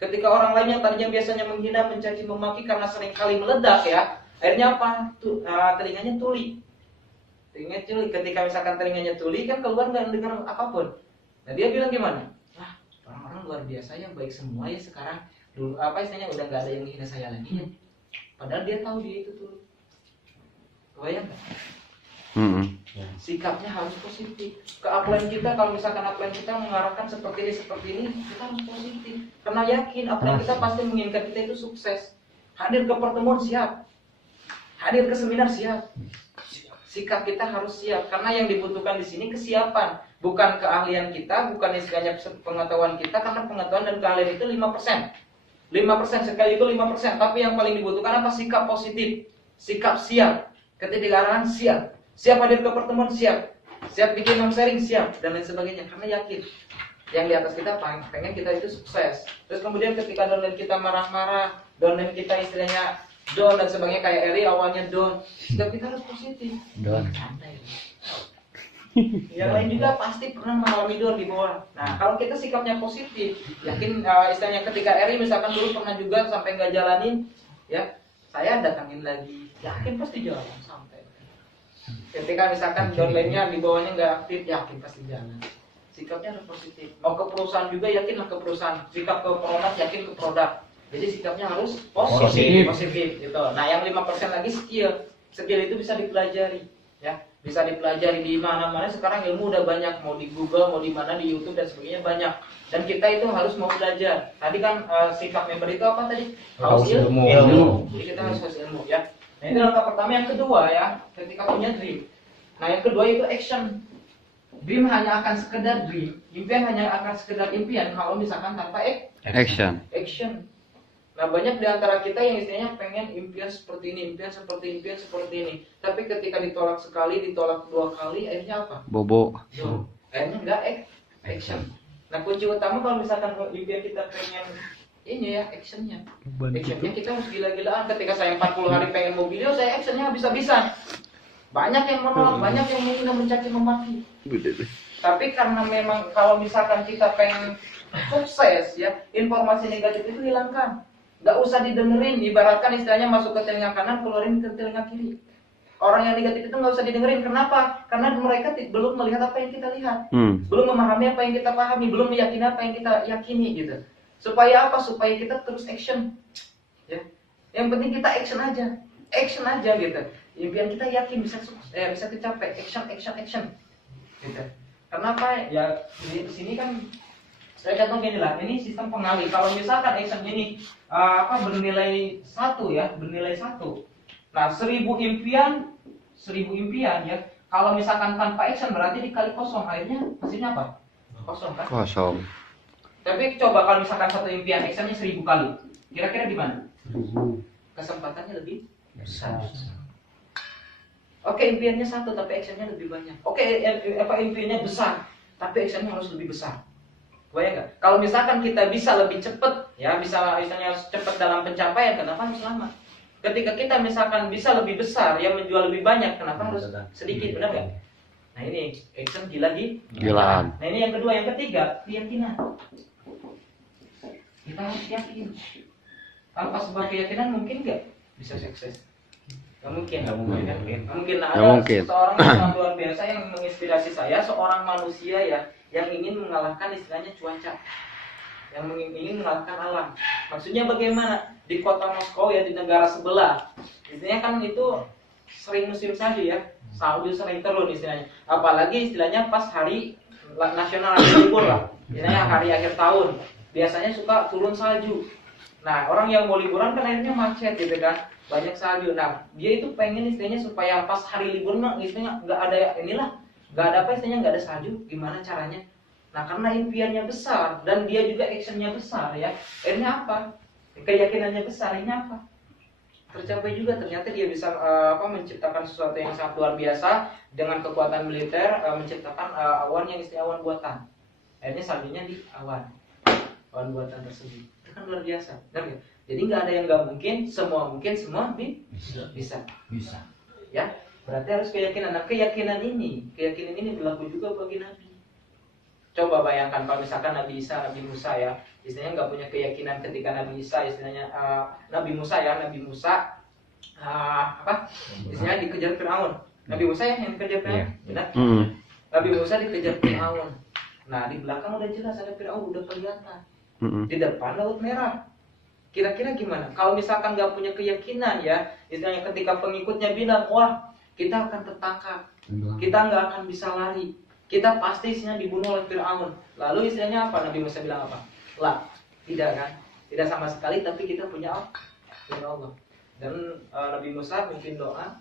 Ketika orang lain yang tadinya biasanya menghina, mencaci, memaki karena sering kali meledak ya, akhirnya apa? Telinganya tuli. Telinganya tuli. Ketika misalkan telinganya tuli kan keluar nggak dengar apapun. Nah, dia bilang gimana? Wah, orang-orang luar biasa yang baik semua ya sekarang. Dulu apa istilahnya udah nggak ada yang menghina saya lagi ya. Padahal dia tahu dia itu tuli. Kebayang nggak? Sikapnya harus positif. Ke upline kita, kalau misalkan upline kita mengarahkan seperti ini, kita harus positif. Karena yakin upline kita pasti menginginkan kita itu sukses. Hadir ke pertemuan siap. Hadir ke seminar siap. Sikap kita harus siap karena yang dibutuhkan di sini kesiapan, bukan keahlian kita, bukan istilahnya pengetahuan kita, karena pengetahuan dan keahlian itu 5%. 5% sekali itu 5%, tapi yang paling dibutuhkan apa? Sikap positif. Sikap siap. Ketidakarahan siap. Siap hadir ke pertemuan siap. Siap bikin sharing siap dan lain sebagainya karena yakin yang di atas kita pengen kita itu sukses. Terus kemudian ketika downline kita marah-marah, downline kita istilahnya down dan sebagainya, kayak Eri awalnya down, sikap kita harus positif. Down. Santai. Yang lain juga pasti pernah mengalami down di bawah. Nah, kalau kita sikapnya positif, yakin istilahnya ketika Eri misalkan dulu pernah juga sampai nggak jalanin, ya saya datangin lagi, yakin pasti jalan sampai. Ketika misalkan downline-nya di bawahnya nggak aktif, yakin pasti jalan. Sikapnya harus positif. Mau ke perusahaan juga yakinlah ke perusahaan. Sikap ke produk, yakin ke produk. Jadi sikapnya harus positif gitu. Nah, yang 5% lagi skill. Skill itu bisa dipelajari, ya. Bisa dipelajari di mana-mana. Sekarang ilmu udah banyak, mau di Google, mau di mana, di YouTube dan sebagainya banyak. Dan kita itu harus mau belajar. Tadi kan sikap member itu apa tadi? Haus ilmu. Jadi kita harus haus ilmu, ya. Nah, ini langkah pertama. Yang kedua ya, ketika punya dream. Nah, yang kedua itu action. dream hanya akan sekedar dream, impian hanya akan sekedar impian kalau misalkan tanpa Action. action. Nah, banyak di antara kita yang istilahnya pengen impian seperti ini, impian seperti ini. Tapi ketika ditolak sekali, ditolak 2 kali, akhirnya apa? Bobo. Akhirnya enggak action. Nah, kunci utama kalau misalkan impian kita pengen ini ya, actionnya. Actionnya kita harus gila-gilaan. Ketika saya 40 hari pengen mobil, saya actionnya habis-habisan. Banyak yang menolak, banyak yang menghina, mencaci, memaki. Tapi karena memang kalau misalkan kita pengen sukses ya, informasi negatif itu hilangkan. Nggak usah didengerin, ibaratkan istilahnya masuk ke telinga kanan, keluarin ke telinga kiri. Orang yang negatif itu nggak usah didengerin. Kenapa? Karena mereka belum melihat apa yang kita lihat, belum memahami apa yang kita pahami, belum meyakini apa yang kita yakini gitu. Supaya apa? Supaya kita terus action. Ya. Yang penting kita action aja gitu. Impian kita yakin bisa tercapai. Action. Gitu. Kenapa? Ya di sini kan saya contoh gini lah. Ini sistem pengalih. Kalau misalkan action ini bernilai 1 ya, bernilai 1. Nah, 1000 impian ya. Kalau misalkan tanpa action berarti dikali kosong, akhirnya hasilnya apa? Kosong kan? Kosong. Tapi coba kalau misalkan satu impian actionnya 1000 kali, kira-kira di mana? Kesempatannya lebih besar. Oke, impiannya 1 tapi actionnya lebih banyak. Oke, impiannya besar tapi actionnya harus lebih besar. Bayang nggak? Kalau misalkan kita bisa lebih cepat, ya bisa misalnya cepat dalam pencapaian, kenapa harus lama? Ketika kita misalkan bisa lebih besar, ya menjual lebih banyak, kenapa harus sedikit? Benar nggak? Nah ini action Gilaan. Nah ini yang kedua, yang ketiga keyakinan. Kita harus yakin. Tanpa sebuah keyakinan mungkin nggak bisa sukses? Nggak mungkin. Nah, ada seorang yang sangat luar biasa yang menginspirasi saya, seorang manusia ya yang ingin mengalahkan istilahnya cuaca, yang ingin mengalahkan alam. Maksudnya bagaimana? Di kota Moskow ya, di negara sebelah, istilahnya kan itu sering musim salju ya, salju sering turun istilahnya. Apalagi istilahnya pas hari nasional libur lah, istilahnya hari akhir tahun, biasanya suka turun salju. Nah, orang yang mau liburan kan akhirnya macet gitu kan, banyak salju. Nah, dia itu pengen istilahnya supaya pas hari libur istilahnya nggak ada istilahnya nggak ada salju. Gimana caranya? Nah, karena impiannya besar dan dia juga actionnya besar ya, akhirnya apa? Keyakinannya besar, ini apa? Tercapai juga. Ternyata dia bisa menciptakan sesuatu yang sangat luar biasa dengan kekuatan militer, menciptakan awan yang istilah awan buatan. Akhirnya saljunya di awan buatan tersebut. Itu kan luar biasa, benar nggak? Jadi nggak ada yang nggak mungkin, semua bisa. Ya, berarti harus keyakinan. Nah, keyakinan ini berlaku juga bagi Nabi. Coba bayangkan kalau misalkan Nabi Isa, Nabi Musa ya, istilahnya nggak punya keyakinan ketika Nabi Isa, istilahnya Nabi Musa istilahnya dikejar Fir'aun. Nabi Musa ya yang dikejar Fir'aun, benar? Nabi Musa dikejar Fir'aun. Nah di belakang udah jelas ada Fir'aun, udah kelihatan. Di depan Laut Merah. Kira-kira gimana? Kalau misalkan nggak punya keyakinan ya, istilahnya ketika pengikutnya bilang, wah kita akan tertangkap, kita nggak akan bisa lari, kita pasti istilahnya dibunuh oleh Fir'aun. Lalu istilahnya apa? Nabi Musa bilang apa? Lah, tidak kan? Tidak sama sekali, tapi kita punya Allah. Dan Nabi Musa bikin doa.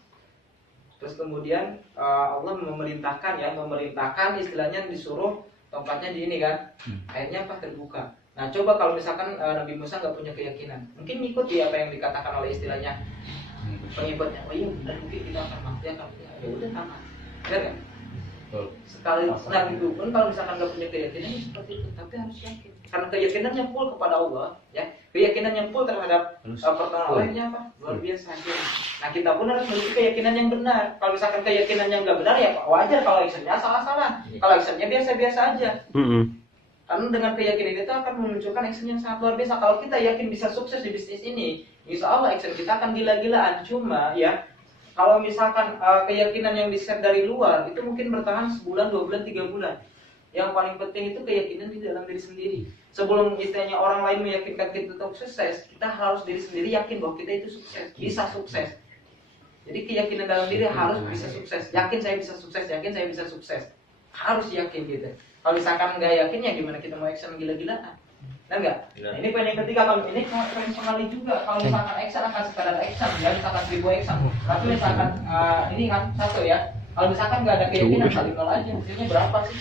Terus kemudian Allah memerintahkan istilahnya disuruh tempatnya di ini kan. Akhirnya apa? Terbuka. Nah, coba kalau misalkan Nabi Musa nggak punya keyakinan, mungkin ngikuti apa yang dikatakan oleh istilahnya pengikutnya. Oh iya, benar, mungkin kita akan mati, ya udah sama. Benar kan? Sekali Nabi itu pun kalau misalkan nggak punya keyakinan seperti itu, tapi harus yakin. Karena keyakinannya full kepada Allah, ya, keyakinannya full terhadap pertolongan Allahnya apa? Luar biasa. Nah, kita pun harus memiliki keyakinan yang benar. Kalau misalkan keyakinannya nggak benar, ya wajar kalau actionnya salah-salah. Kalau actionnya biasa-biasa aja. Karena dengan keyakinan itu akan memunculkan action yang sangat luar biasa. Kalau kita yakin bisa sukses di bisnis ini, insya Allah action kita akan gila-gilaan. Cuma ya, kalau misalkan keyakinan yang di-set dari luar itu mungkin bertahan sebulan, 2 bulan, 3 bulan. Yang paling penting itu keyakinan di dalam diri sendiri. Sebelum istilahnya orang lain meyakinkan kita untuk sukses, kita harus diri sendiri yakin bahwa kita itu sukses, bisa sukses. Jadi keyakinan dalam diri harus bisa sukses. Yakin saya bisa sukses, yakin saya bisa sukses. Harus yakin gitu. Kalau misalkan nggak yakin ya gimana kita mau action gila-gilaan? Nah enggak? Nah, ini poin yang ketiga, kalau ini keren sekali juga. Kalau misalkan action akan sekadar action, ya misalkan 1000 action. Tapi misalkan ini kan satu ya, Kalau misalkan nggak ada keyakinan kali nol aja, hasilnya berapa sih?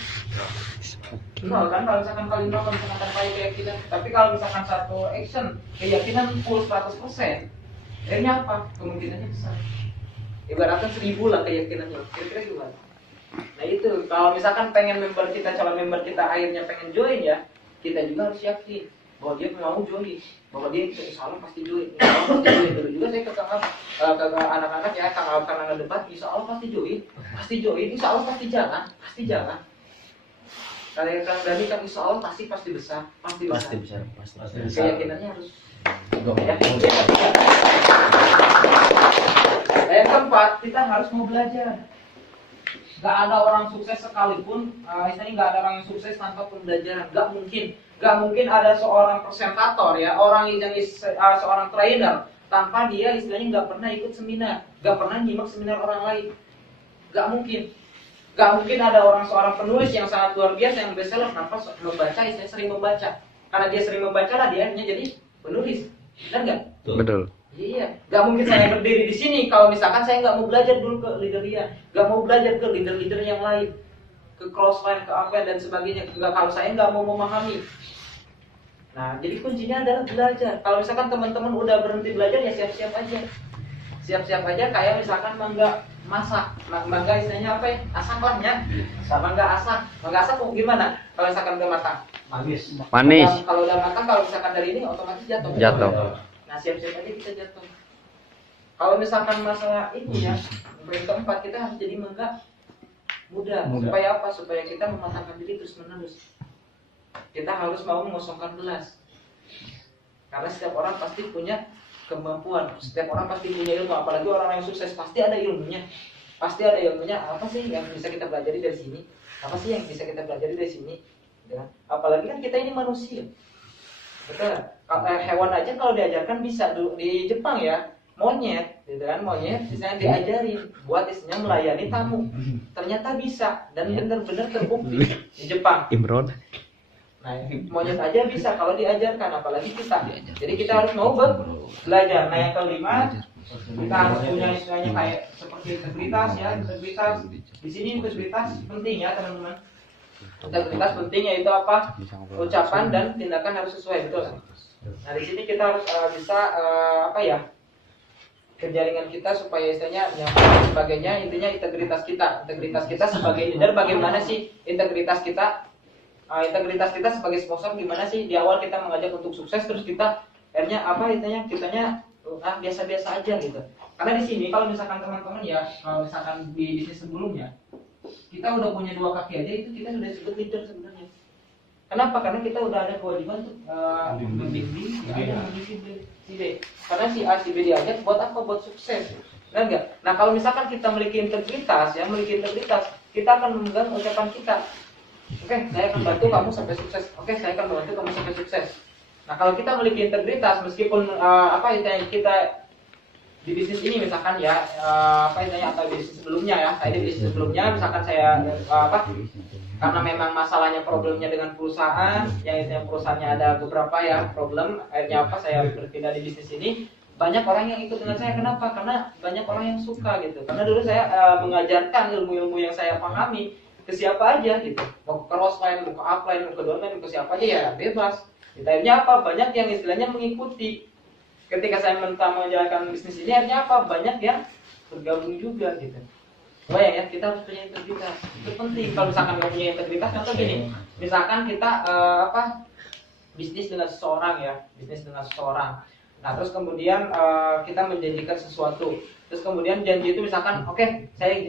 Nol kan, kalau misalkan kali nol, kalau misalkan tanpa keyakinan. Tapi kalau misalkan satu action keyakinan full 100%, akhirnya apa? Kemungkinannya besar. Ibaratkan 1000 lah keyakinannya. Kira-kira gimana? Nah itu, kalau misalkan pengen member kita, calon member kita akhirnya pengen join ya, kita juga harus yakin bahwa dia mau join, bahwa dia insya Allah pasti join. Insya Allah pasti join. Dulu juga saya ke anak-anak ya, karena debat, insya Allah pasti join, insya Allah pasti jalan. Kalau yang berani kan insya Allah pasti besar. Keyakinannya harus. Ya. Yang keempat, kita harus mau belajar. Gak ada orang sukses sekalipun, misalnya gak ada orang yang sukses tanpa pembelajaran. Gak mungkin ada seorang presentator ya, orang yang seorang trainer tanpa dia istilahnya gak pernah ikut seminar, gak pernah nyimak seminar orang lain. Gak mungkin ada seorang penulis yang sangat luar biasa yang bestseller tanpa membaca, istilahnya sering membaca. Karena dia sering membaca lah dia akhirnya jadi penulis. Benar nggak? Betul. Iya, nggak mungkin saya berdiri di sini kalau misalkan saya nggak mau belajar dulu ke leader dia, nggak mau belajar ke leader-leader yang lain, ke crossline, ke apa dan sebagainya. Kalau saya nggak mau memahami. Nah, jadi kuncinya adalah belajar. Kalau misalkan teman-teman udah berhenti belajar ya siap-siap aja. Kayak misalkan mangga masak, mangga istilahnya apa ya? Asak lah ya. Mangga asak mau gimana? Kalau misalkan udah matang, Manis. Kalau udah matang, kalau misalkan dari ini otomatis jatuh. Nah, siap-siap aja kita jatuh. Kalau misalkan masalah ini ya, yang keempat kita harus jadi muda. Supaya apa? Supaya kita mematangkan diri terus-menerus. Kita harus mau mengosongkan gelas. Karena setiap orang pasti punya kemampuan, setiap orang pasti punya ilmu, apalagi orang yang sukses pasti ada ilmunya. Apa sih yang bisa kita pelajari dari sini? Ya. Apalagi kan kita ini manusia. Betul. Hewan aja kalau diajarkan bisa. Di Jepang ya, monyet, misalnya diajarin buat istilahnya melayani tamu. Ternyata bisa dan benar-benar terbukti di Jepang. Imron. Nah, monyet aja bisa kalau diajarkan, apalagi kita. Jadi kita harus mau belajar. Nah, yang kelima, kita harus punya istilahnya kayak seperti integritas ya, integritas. Di sini integritas penting ya, teman-teman. Integritas penting yaitu apa? Ucapan dan tindakan harus sesuai, betul. Nah, di sini kita harus bisa kejaringan kita supaya istilahnya yang sebagainya, intinya integritas kita sebagai leader. Bagaimana sih integritas kita sebagai sponsor, gimana sih di awal kita mengajak untuk sukses, terus kita akhirnya kitanya biasa-biasa aja gitu. Karena di sini kalau misalkan teman-teman ya, kalau misalkan di bisnis sebelumnya kita udah punya 2 kaki aja, itu kita sudah disebut leader sebenarnya. Kenapa? Karena kita udah ada kewajiban untuk membimbing si B. Karena si A, si B diajak buat apa? Buat sukses. Benar nggak? Nah, kalau misalkan kita memiliki integritas, kita akan memegang ucapan kita. Oke, saya akan bantu kamu sampai sukses. Nah, kalau kita memiliki integritas, meskipun kita di bisnis ini misalkan ya, atau bisnis sebelumnya ya, di bisnis sebelumnya misalkan saya karena memang masalahnya problemnya dengan perusahaan, yang perusahaannya ada beberapa ya problem, akhirnya saya berpindah di bisnis ini. Banyak orang yang ikut dengan saya, kenapa? Karena banyak orang yang suka gitu. Karena dulu saya mengajarkan ilmu-ilmu yang saya pahami ke siapa aja gitu, mau ke crossline, mau ke upline, mau ke downline, mau ke siapa aja ya bebas. Akhirnya apa? Banyak yang istilahnya mengikuti. Ketika saya menjalankan bisnis ini, akhirnya apa? Banyak yang bergabung juga gitu. Ya, kita harus punya integritas. Itu penting. Kalau misalkan nggak punya integritas, contoh gini, misalkan kita bisnis dengan seseorang. Nah, terus kemudian kita menjanjikan sesuatu. Terus kemudian janji itu misalkan, oke, saya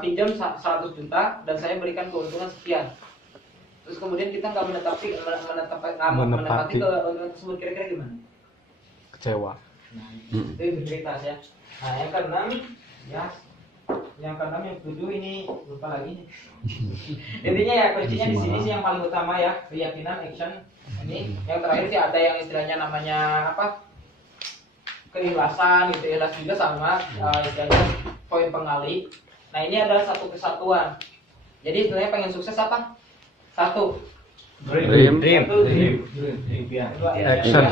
pinjam 100 juta dan saya berikan keuntungan sekian. Terus kemudian kita nggak menepati keuntungan tersebut, kira-kira gimana? Kecewa. Nah, itu integritas ya. Nah, yang keenam ya. Yang ketujuh ini lupa lagi nih. Intinya ya kuncinya di sini sih yang paling utama ya, keyakinan, action. Ini yang terakhir sih ada yang istilahnya namanya keikhlasan gitu. Ikhlas juga sama istilahnya poin pengali. Nah, ini adalah satu kesatuan. Jadi istilahnya pengen sukses apa? Satu. Dream. Action.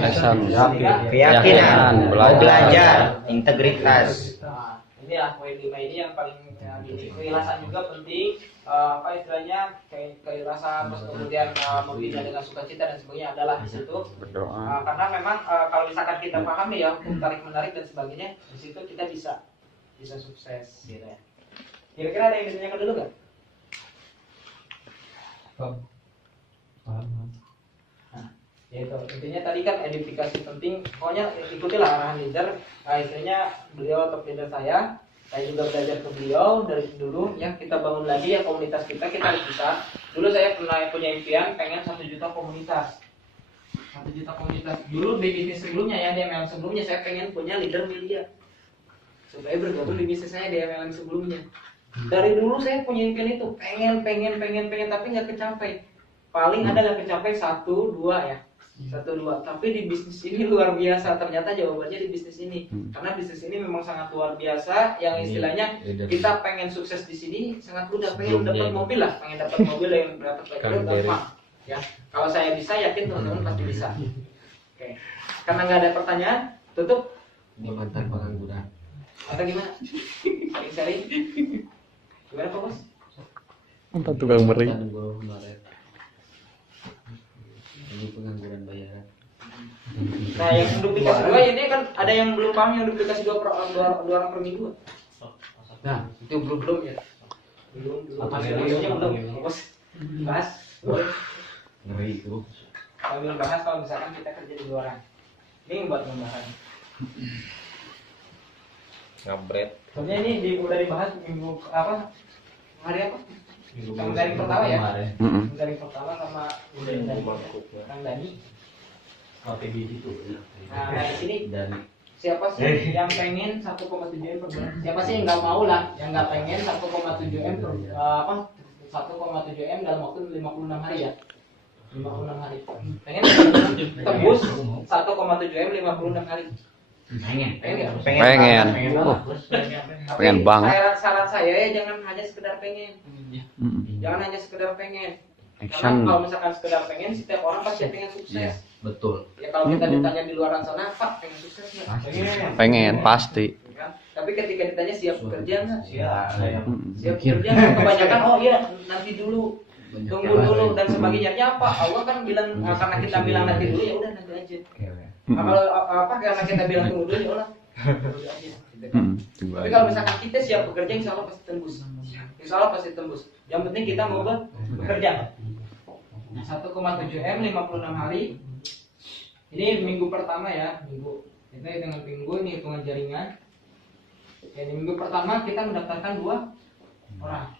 Keyakinan, belajar, integritas. Nah, ini ini lah poin 5 ini yang paling ya, gini. Keikhlasan juga penting, apa istilahnya kayak keikhlasan terus kemudian membina dengan sukacita dan sebagainya adalah di situ. Berdoa. Karena memang kalau misalkan kita pahami ya hukum tarik menarik dan sebagainya, di situ kita bisa sukses gitu ya. Kira-kira ada yang ditanyakan dulu nggak? Paham. Ya itu intinya tadi kan edifikasi penting, pokoknya ikutilah arahan leader. Istilahnya beliau top leader saya juga belajar ke beliau dari dulu ya, kita bangun lagi ya komunitas kita harus bisa. Dulu saya pernah punya impian pengen 1 juta komunitas, 1 juta komunitas. Dulu di bisnis sebelumnya ya, di MLM sebelumnya saya pengen punya leader miliar supaya bergabung di bisnis saya di MLM sebelumnya. Dari dulu saya punya impian itu, pengen tapi nggak kecapai. Paling ada nggak kecapai 1, 2 ya. 1, 2, tapi di bisnis ini luar biasa. Ternyata jawabannya di bisnis ini, karena bisnis ini memang sangat luar biasa. Yang istilahnya kita pengen sukses di sini sangat mudah. Pengen dapat mobil lah, pengen dapat mobil yang dapat background gampang. Ya, kalau saya bisa, yakin teman-teman pasti bisa. Oke, karena nggak ada pertanyaan, tutup. Jabatan pengangguran. Atau gimana? Sering-sering. Gimana Pak Bos? Empat tukang beri. Guru kemarin. Ini pengangguran bayaran. Nah, yang duplikasi 2 ini kan ada yang belum paham yang duplikasi 2 orang per minggu. Nah, itu belum ya. Belum. Apa Masih belum. Bos. Bahas. Ngeri itu. Sambil bahas kalau misalkan kita kerja di 2 orang. Ini buat pembahasan. Ngabret. Soalnya ini udah dibahas minggu apa? Hari apa? Yang dari pertama ya. Dari pertama sama Kang Dani. Strategi itu. Nah, dari sini Dan siapa sih yang pengen 1,7 M per bulan? Siapa sih yang nggak mau lah, yang nggak pengen 1,7 M per 1,7 M dalam waktu 56 hari ya? 56 hari. Pengen tembus 1,7 M 56 hari. Pengen. Pengen banget. Saran saya ya jangan hanya sekedar pengen. Jangan hanya sekedar pengen. Action. Karena kalau misalkan sekedar pengen, setiap orang pasti pengen sukses. betul. Ya kalau kita ditanya di luar sana, Pak pengen sukses nggak? Pengen pasti. Kan? Tapi ketika ditanya siap bekerja nggak? Siap. Siap bekerja nggak? Kebanyakan oh iya nanti dulu, tunggu dulu dan sebagainya. Ya apa? Allah kan bilang karena kita bilang nanti dulu ya udah nanti aja. Nah, kalau apa karena kita bilang tunggu dulu ya udah tunggu aja. Gitu kan? Tapi kalau misalkan kita siap bekerja, insya Allah pasti tembus. Insya Allah pasti tembus. Yang penting kita mau bekerja. Nah, 1,7 M 56 hari. Ini minggu pertama ya, minggu kita dengan minggu ini hitungan jaringan. Ya, di minggu pertama kita mendaftarkan 2 orang.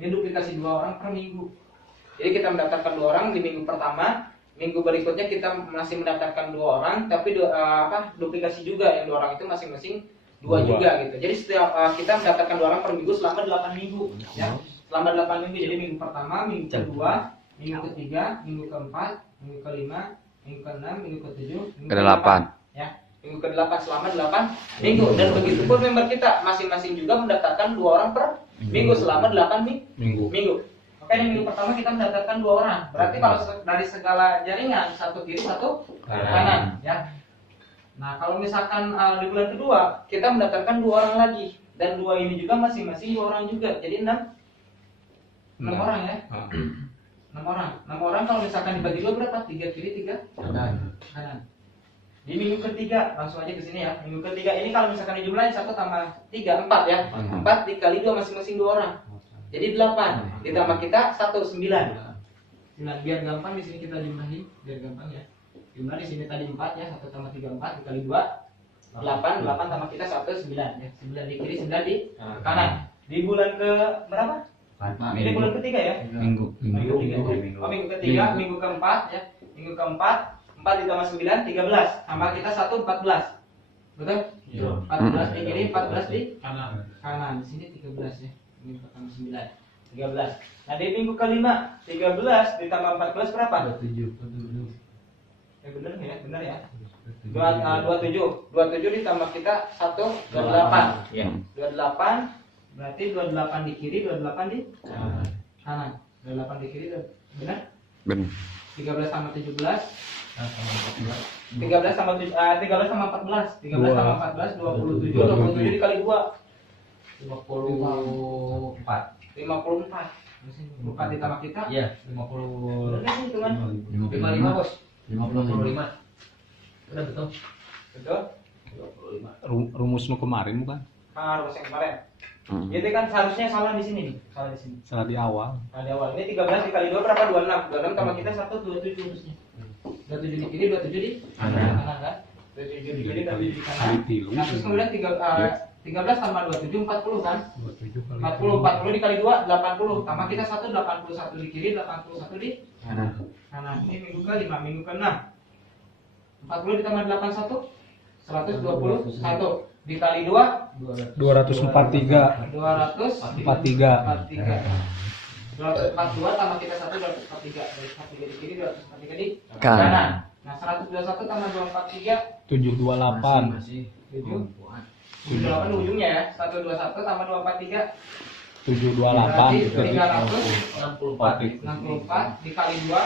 Ini duplikasi 2 orang per minggu. Jadi kita mendaftarkan 2 orang di minggu pertama. Minggu berikutnya kita masih mendaftarkan 2 orang, tapi duplikasi juga yang 2 orang itu masing-masing 2 juga gitu. Jadi setiap kita mendaftarkan 2 orang per minggu selama 8 minggu ya. Selama 8 minggu. Jadi minggu pertama, minggu kedua, minggu ketiga, minggu keempat, minggu kelima, minggu ke-6, minggu ke-7, minggu Ke-8. ya. Minggu ke-8 selama 8 minggu. Dan begitu pun member kita masing-masing juga mendaftarkan 2 orang per minggu selama 8 minggu. Oke, di minggu pertama kita mendaftarkan 2 orang. Berarti kalau dari segala jaringan, 1 kiri, 1 kanan ya. Nah, kalau misalkan di bulan kedua kita mendaftarkan 2 orang lagi, dan 2 ini juga masing-masing 2 orang juga. Jadi 6 orang ya. 6 orang kalau misalkan dibagi 2 berapa? 3 kiri, 3 kanan. Di minggu ketiga langsung aja ke sini ya. Minggu ketiga ini kalau misalkan dijumlahin 1 tambah 3 4 ya. 4 dikali 2 masing-masing 2 orang. Jadi 8. Ditambah kita 1 9. Biar gampang di sini kita jumlahin, biar gampang ya. Jumlah di sini tadi 4 ya. 1 tambah 3 4 dikali 2 8 tambah kita 1 9 ya. 9 di kiri, 9 di kanan. Di bulan ke berapa? Ini bulan ketiga ya. Minggu Ketiga, minggu keempat ya. Minggu keempat 4 ditambah 9 13. Tambah kita 1 14. Betul? 14 di kiri, 14 di kanan. Di sini 13 ya. Minggu pertama 9 13. Nah, di minggu kelima 13 ditambah 14 berapa? 27. Benar ya. 27 ditambah kita 1 28. Ya. 28 berarti 28 di kiri, 28 di kanan. 28 di kiri, benar? Benar. 13 sama 17. 13 sama 14. 13 sama 14 27 dikali 2. 54. 54. Bukan ditambah kita. Iya, 50. Bener sih hitungan. 55 bos. 55. 55. Udah betul. Betul? 55. Rumusmu kemarin bukan? Harus yang kemarin. Jadi kan seharusnya salah di sini nih. Salah di sini. Salah di awal. Nah, di awal ini 13 dikali 2 berapa? 26. 26 tambah kita 1 27 harusnya. 27 di kiri, 27 di kanan kan? 27 di kiri, 27 di kanan. Nah, terus kemudian 13 tambah 27 40 kan? 40 dikali 2 80 tambah kita 1 81 di kiri, 81 di kanan. Ini minggu ke 5, minggu ke 6. 40 ditambah 81 121 dikali 2 243. 243 242 tambah kita 1 243 243 di kiri 243 di kanan. Nah 121 tambah 243 728. 78 ujungnya ya. 121 tambah 243 728. berarti 364 64 dikali 2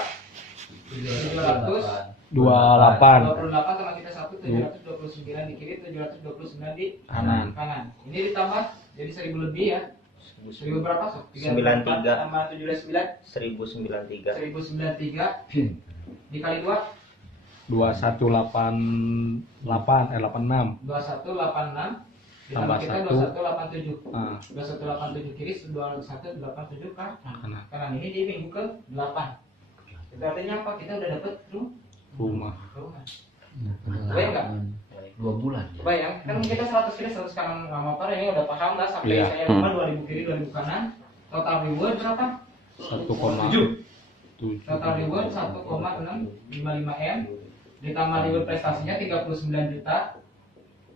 700 28. 28 tambah kita 1 729 di kiri 729 di Kanan. Ini ditambah jadi 1000 lebih ya. 1000 berapa sob? 93 tambah 709 1093 1093 dikali 2 2188 86. 2186 ditambah Tambah kita 1. 2187 2187 kiri 2187 Kanan. kanan ini di minggu ke 8. Itu artinya apa? Kita udah dapet Rumah. rumah. Kebayang nggak? 2 bulan. Kebayang? Kan kita 100 kiri 100 kanan nggak apa-apa ini udah paham lah sampai Iya. saya rumah 2000 kiri 2000 kanan. Total reward berapa? 1,7. Total reward 1,655 M. Ditambah reward prestasinya 39 juta.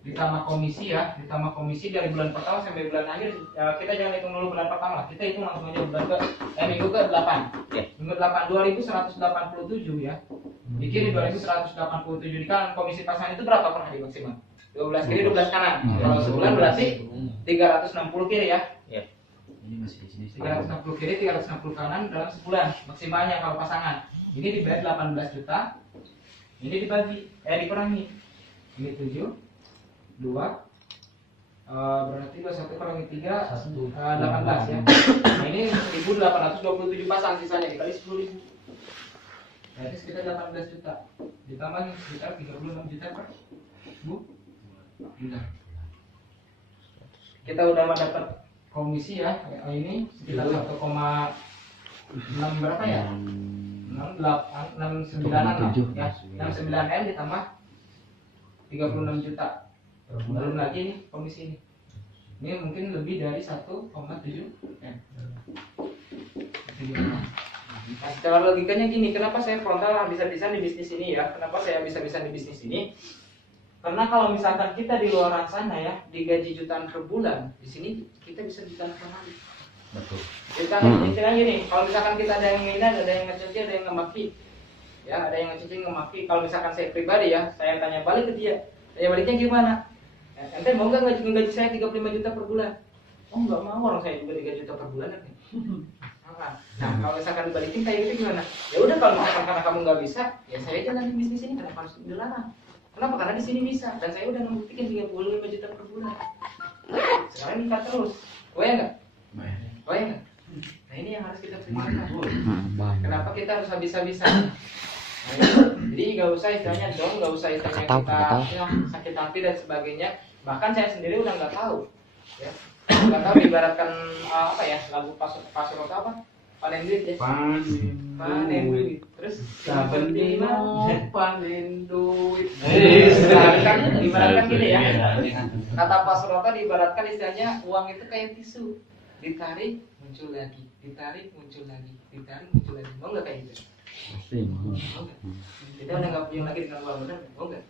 Ditambah komisi ya, ditambah komisi dari bulan pertama sampai bulan akhir ya, kita jangan hitung dulu bulan pertama, kita hitung langsung aja bulan ke minggu ke 8. Ya. Minggu 8 2187 ya. Di kiri 2187 di kanan komisi pasangan itu berapa per hari maksimal? 12 kiri 12 kanan. Kalau sebulan berarti 360 kiri ya. ya. Ini masih di sini. 360 kiri 360 kanan dalam sebulan maksimalnya kalau pasangan. Ini dibayar 18 juta. Ini dibagi dikurangi. Ini 7 2 berarti 21 kurangi 3 18 ya. Nah ini 1827 pasang sisanya dikali 10.000. Berarti sekitar 18 juta. Ditambah nih sekitar 36 juta per bulan. Kita udah dapat komisi ya. Ini sekitar 1,6 berapa ya? 69-an ya. 69 M ditambah 36 juta. Belum lagi nih komisi ini. Ini mungkin lebih dari 1,7 M. Nah, secara logikanya gini, kenapa saya frontal bisa-bisa di bisnis ini ya? Kenapa saya bisa-bisa di bisnis ini? Karena kalau misalkan kita di luar sana ya, digaji jutaan per bulan, di sini kita bisa jutaan per hari. Betul. Kita istilahnya gini, kalau misalkan kita ada yang ngina, ada yang ngecuci, ada yang ngemaki, ya ada yang ngecuci, ngemaki. Kalau misalkan saya pribadi ya, saya tanya balik ke dia, saya baliknya gimana? Ente mau nggak gaji saya 35 juta per bulan? Oh nggak mau, orang saya juga 3 juta per bulan kan? Nah kalau misalkan dibalikin kayak gitu gimana? Ya udah kalau misalkan karena kamu nggak bisa, ya saya jalanin bisnis ini kenapa harus dilarang? Kenapa? Karena di sini bisa dan saya udah membuktikan 35 juta per bulan. Sekarang nikah terus, goyang nggak? Goyang nggak? Nah ini yang harus kita pertimbangkan. Kenapa kita harus habis-habisan? Nah, jadi nggak usah istilahnya dong, nggak usah istilahnya kita ya, sakit hati dan sebagainya. Bahkan saya sendiri udah nggak tahu, ya nggak tahu diibaratkan apa ya lagu pasur apa panen duit ya. Panen duit. Terus panen duit. Diibaratkan gini ya. Kata Pak Surata diibaratkan istilahnya uang itu kayak tisu, ditarik muncul lagi, ditarik muncul lagi, ditarik muncul lagi. Mau nggak kayak gitu? Kita udah nggak punya lagi dengan uang benar, mau nggak?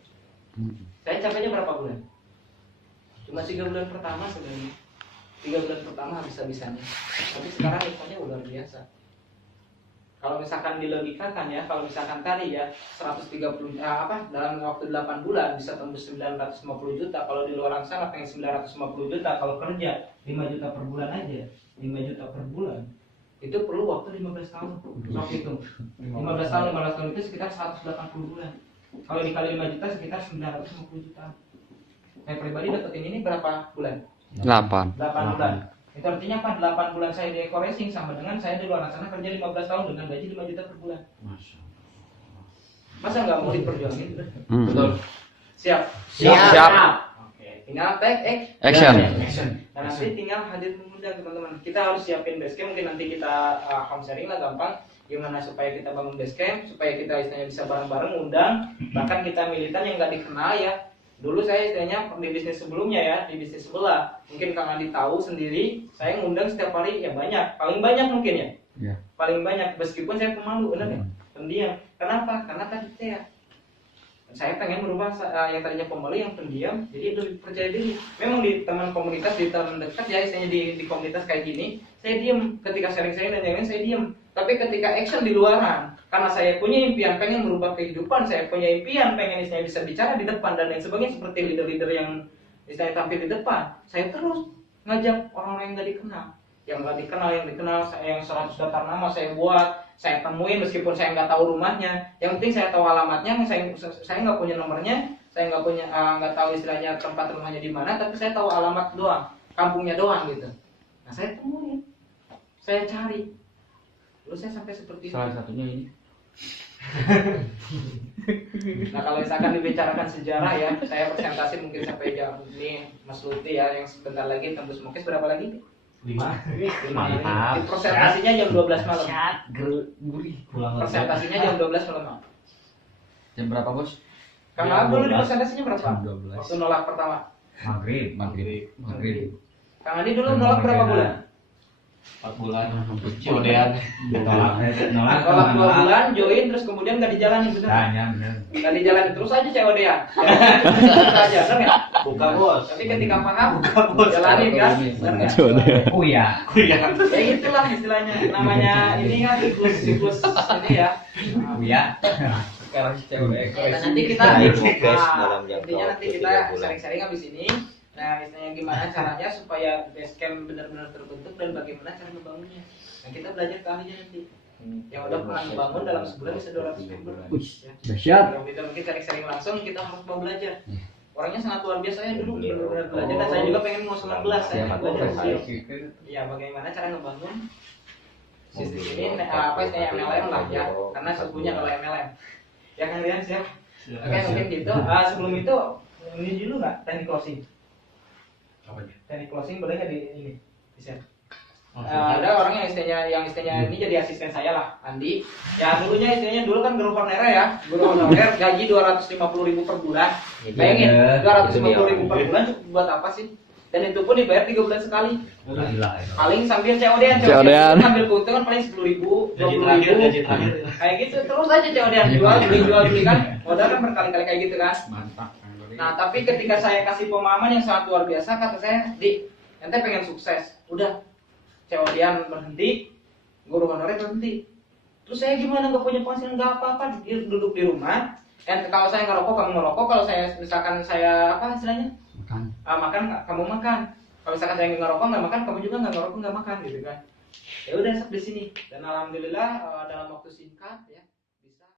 Saya capeknya berapa bulan? Cuma 3 bulan pertama sebenarnya. 3 bulan pertama habis-habisannya. Tapi sekarang ikannya luar biasa. Kalau misalkan dilogikakan ya, kalau misalkan tadi ya 130 dalam waktu 8 bulan bisa tembus 950 juta. Kalau di luar sana pengen 950 juta, kalau kerja 5 juta per bulan aja, 5 juta per bulan. Itu perlu waktu 15 tahun. Sok hitung. 15 tahun itu sekitar 180 bulan. Kalau dikali 5 juta sekitar 950 juta. Saya pribadi dapetin ini berapa bulan? 8. 8 bulan. Itu artinya apa? 8 bulan saya di Eco Racing sama dengan saya di luar sana kerja 15 tahun dengan gaji 5 juta per bulan. Masya Allah. Masa nggak mau diperjuangin? Betul. Siap. Siap. Oke, tinggal take Action. Nah, nanti tinggal hadir mengundang teman-teman. Kita harus siapin basecamp, mungkin nanti kita home sharing lah gampang. Gimana supaya kita bangun basecamp, supaya kita istilahnya bisa bareng-bareng undang. Bahkan kita militan yang nggak dikenal ya. Dulu saya istilahnya di bisnis sebelumnya ya, di bisnis sebelah. Mungkin Kang Andi tahu sendiri, saya ngundang setiap hari ya banyak, paling banyak mungkin ya. Iya. Paling banyak, meskipun saya pemalu, benar ya? Pendiam. Kenapa? Karena tadi saya pengen merubah yang tadinya pemalu yang pendiam jadi lebih percaya diri. Memang di teman komunitas, di teman dekat ya, istilahnya di komunitas kayak gini saya diem ketika sharing-sharing dan yang lain saya diem, tapi ketika action di luaran karena saya punya impian pengen merubah kehidupan, saya punya impian pengen istilahnya bisa bicara di depan dan lain sebagainya seperti leader-leader yang istilahnya tampil di depan, saya terus ngajak orang-orang yang nggak dikenal, yang dikenal saya yang 100 daftar nama saya buat, saya temuin meskipun saya nggak tahu rumahnya, yang penting saya tahu alamatnya, saya nggak punya nomornya, saya nggak tahu istilahnya tempat rumahnya di mana, tapi saya tahu alamat doang, kampungnya doang gitu. Nah saya temuin, saya cari, terus saya sampai seperti itu. Salah satunya ini. Nah kalau misalkan dibicarakan sejarah ya, saya presentasi mungkin sampai jam ini Mas Luti ya, yang sebentar lagi tembus mukis berapa lagi? 5. Di presentasinya jam 12 malam. Gurih. Presentasinya jam 12 malam. Jam berapa, Bos? Kang Abang dulu di presentasinya berapa? Jam 12. Waktu nolak pertama. Maghrib. Kang Adi dulu nolak berapa bulan? 4 bulan. Kemudian Nolak 2 bulan, join terus kemudian nggak dijalanin bener. Nggak dijalanin terus aja COD-an. Terus aja, bener nggak? buka bos. Tapi ketika paham, jalanin kan? Bener nggak? Oh ya. Ya itulah istilahnya. Namanya ini kan siklus ini ya. Oh ya. Sekarang cewek. Nah, nanti kita dalam jangka intinya nanti waktu kita 3 bulan. sharing-sharing habis ini. Nah, istilahnya gimana caranya supaya basecamp benar-benar terbentuk dan bagaimana cara membangunnya. Nah, kita belajar ke ahlinya nanti. Yang udah pernah membangun dalam sebulan bisa 200 ribu. Ya. Dahsyat. Kalau kita mungkin sharing-sharing langsung, kita harus mau belajar. Orangnya sangat luar biasa ya dulu benar-benar belajar dan saya juga pengen mau 19 saya pengen belajar beliau. Ya, bagaimana cara ngebangun sistem ini apa istilahnya MLM lah ya. Karena sebelumnya kalau MLM. Ya kan Rian siap? Oke, mungkin gitu. Sebelum itu ini dulu nggak teknik closing? Teknik closing boleh nggak di ini? Bisa. Ada orang yang istilahnya ini jadi asisten saya lah, Andi. Ya dulunya istilahnya dulu kan guru honorer ya, guru honorer gaji 250.000 per bulan. Bayangin 250.000 per bulan cukup buat apa sih? Dan itu pun dibayar 3 bulan sekali. Paling sambil COD-an ambil keuntungan paling 10.000, 20.000. Kayak gitu terus aja COD-an jual beli kan. Modal kan berkali-kali kayak gitu kan. Mantap. Nah, tapi ketika saya kasih pemahaman yang sangat luar biasa, kata saya, "Di, ente pengen sukses. Udah, COD-an berhenti, guru honorer berhenti. Terus saya gimana? Gak punya penghasilan, gak apa-apa. Duduk di rumah. Dan kalau saya ngerokok, kamu ngerokok. Kalau saya misalkan saya apa istilahnya? Makan, kamu makan. Kalau misalkan saya ngerokok, nggak makan, kamu juga nggak ngerokok, nggak makan, gitu kan? Ya udah, di sini. Dan alhamdulillah dalam waktu singkat ya.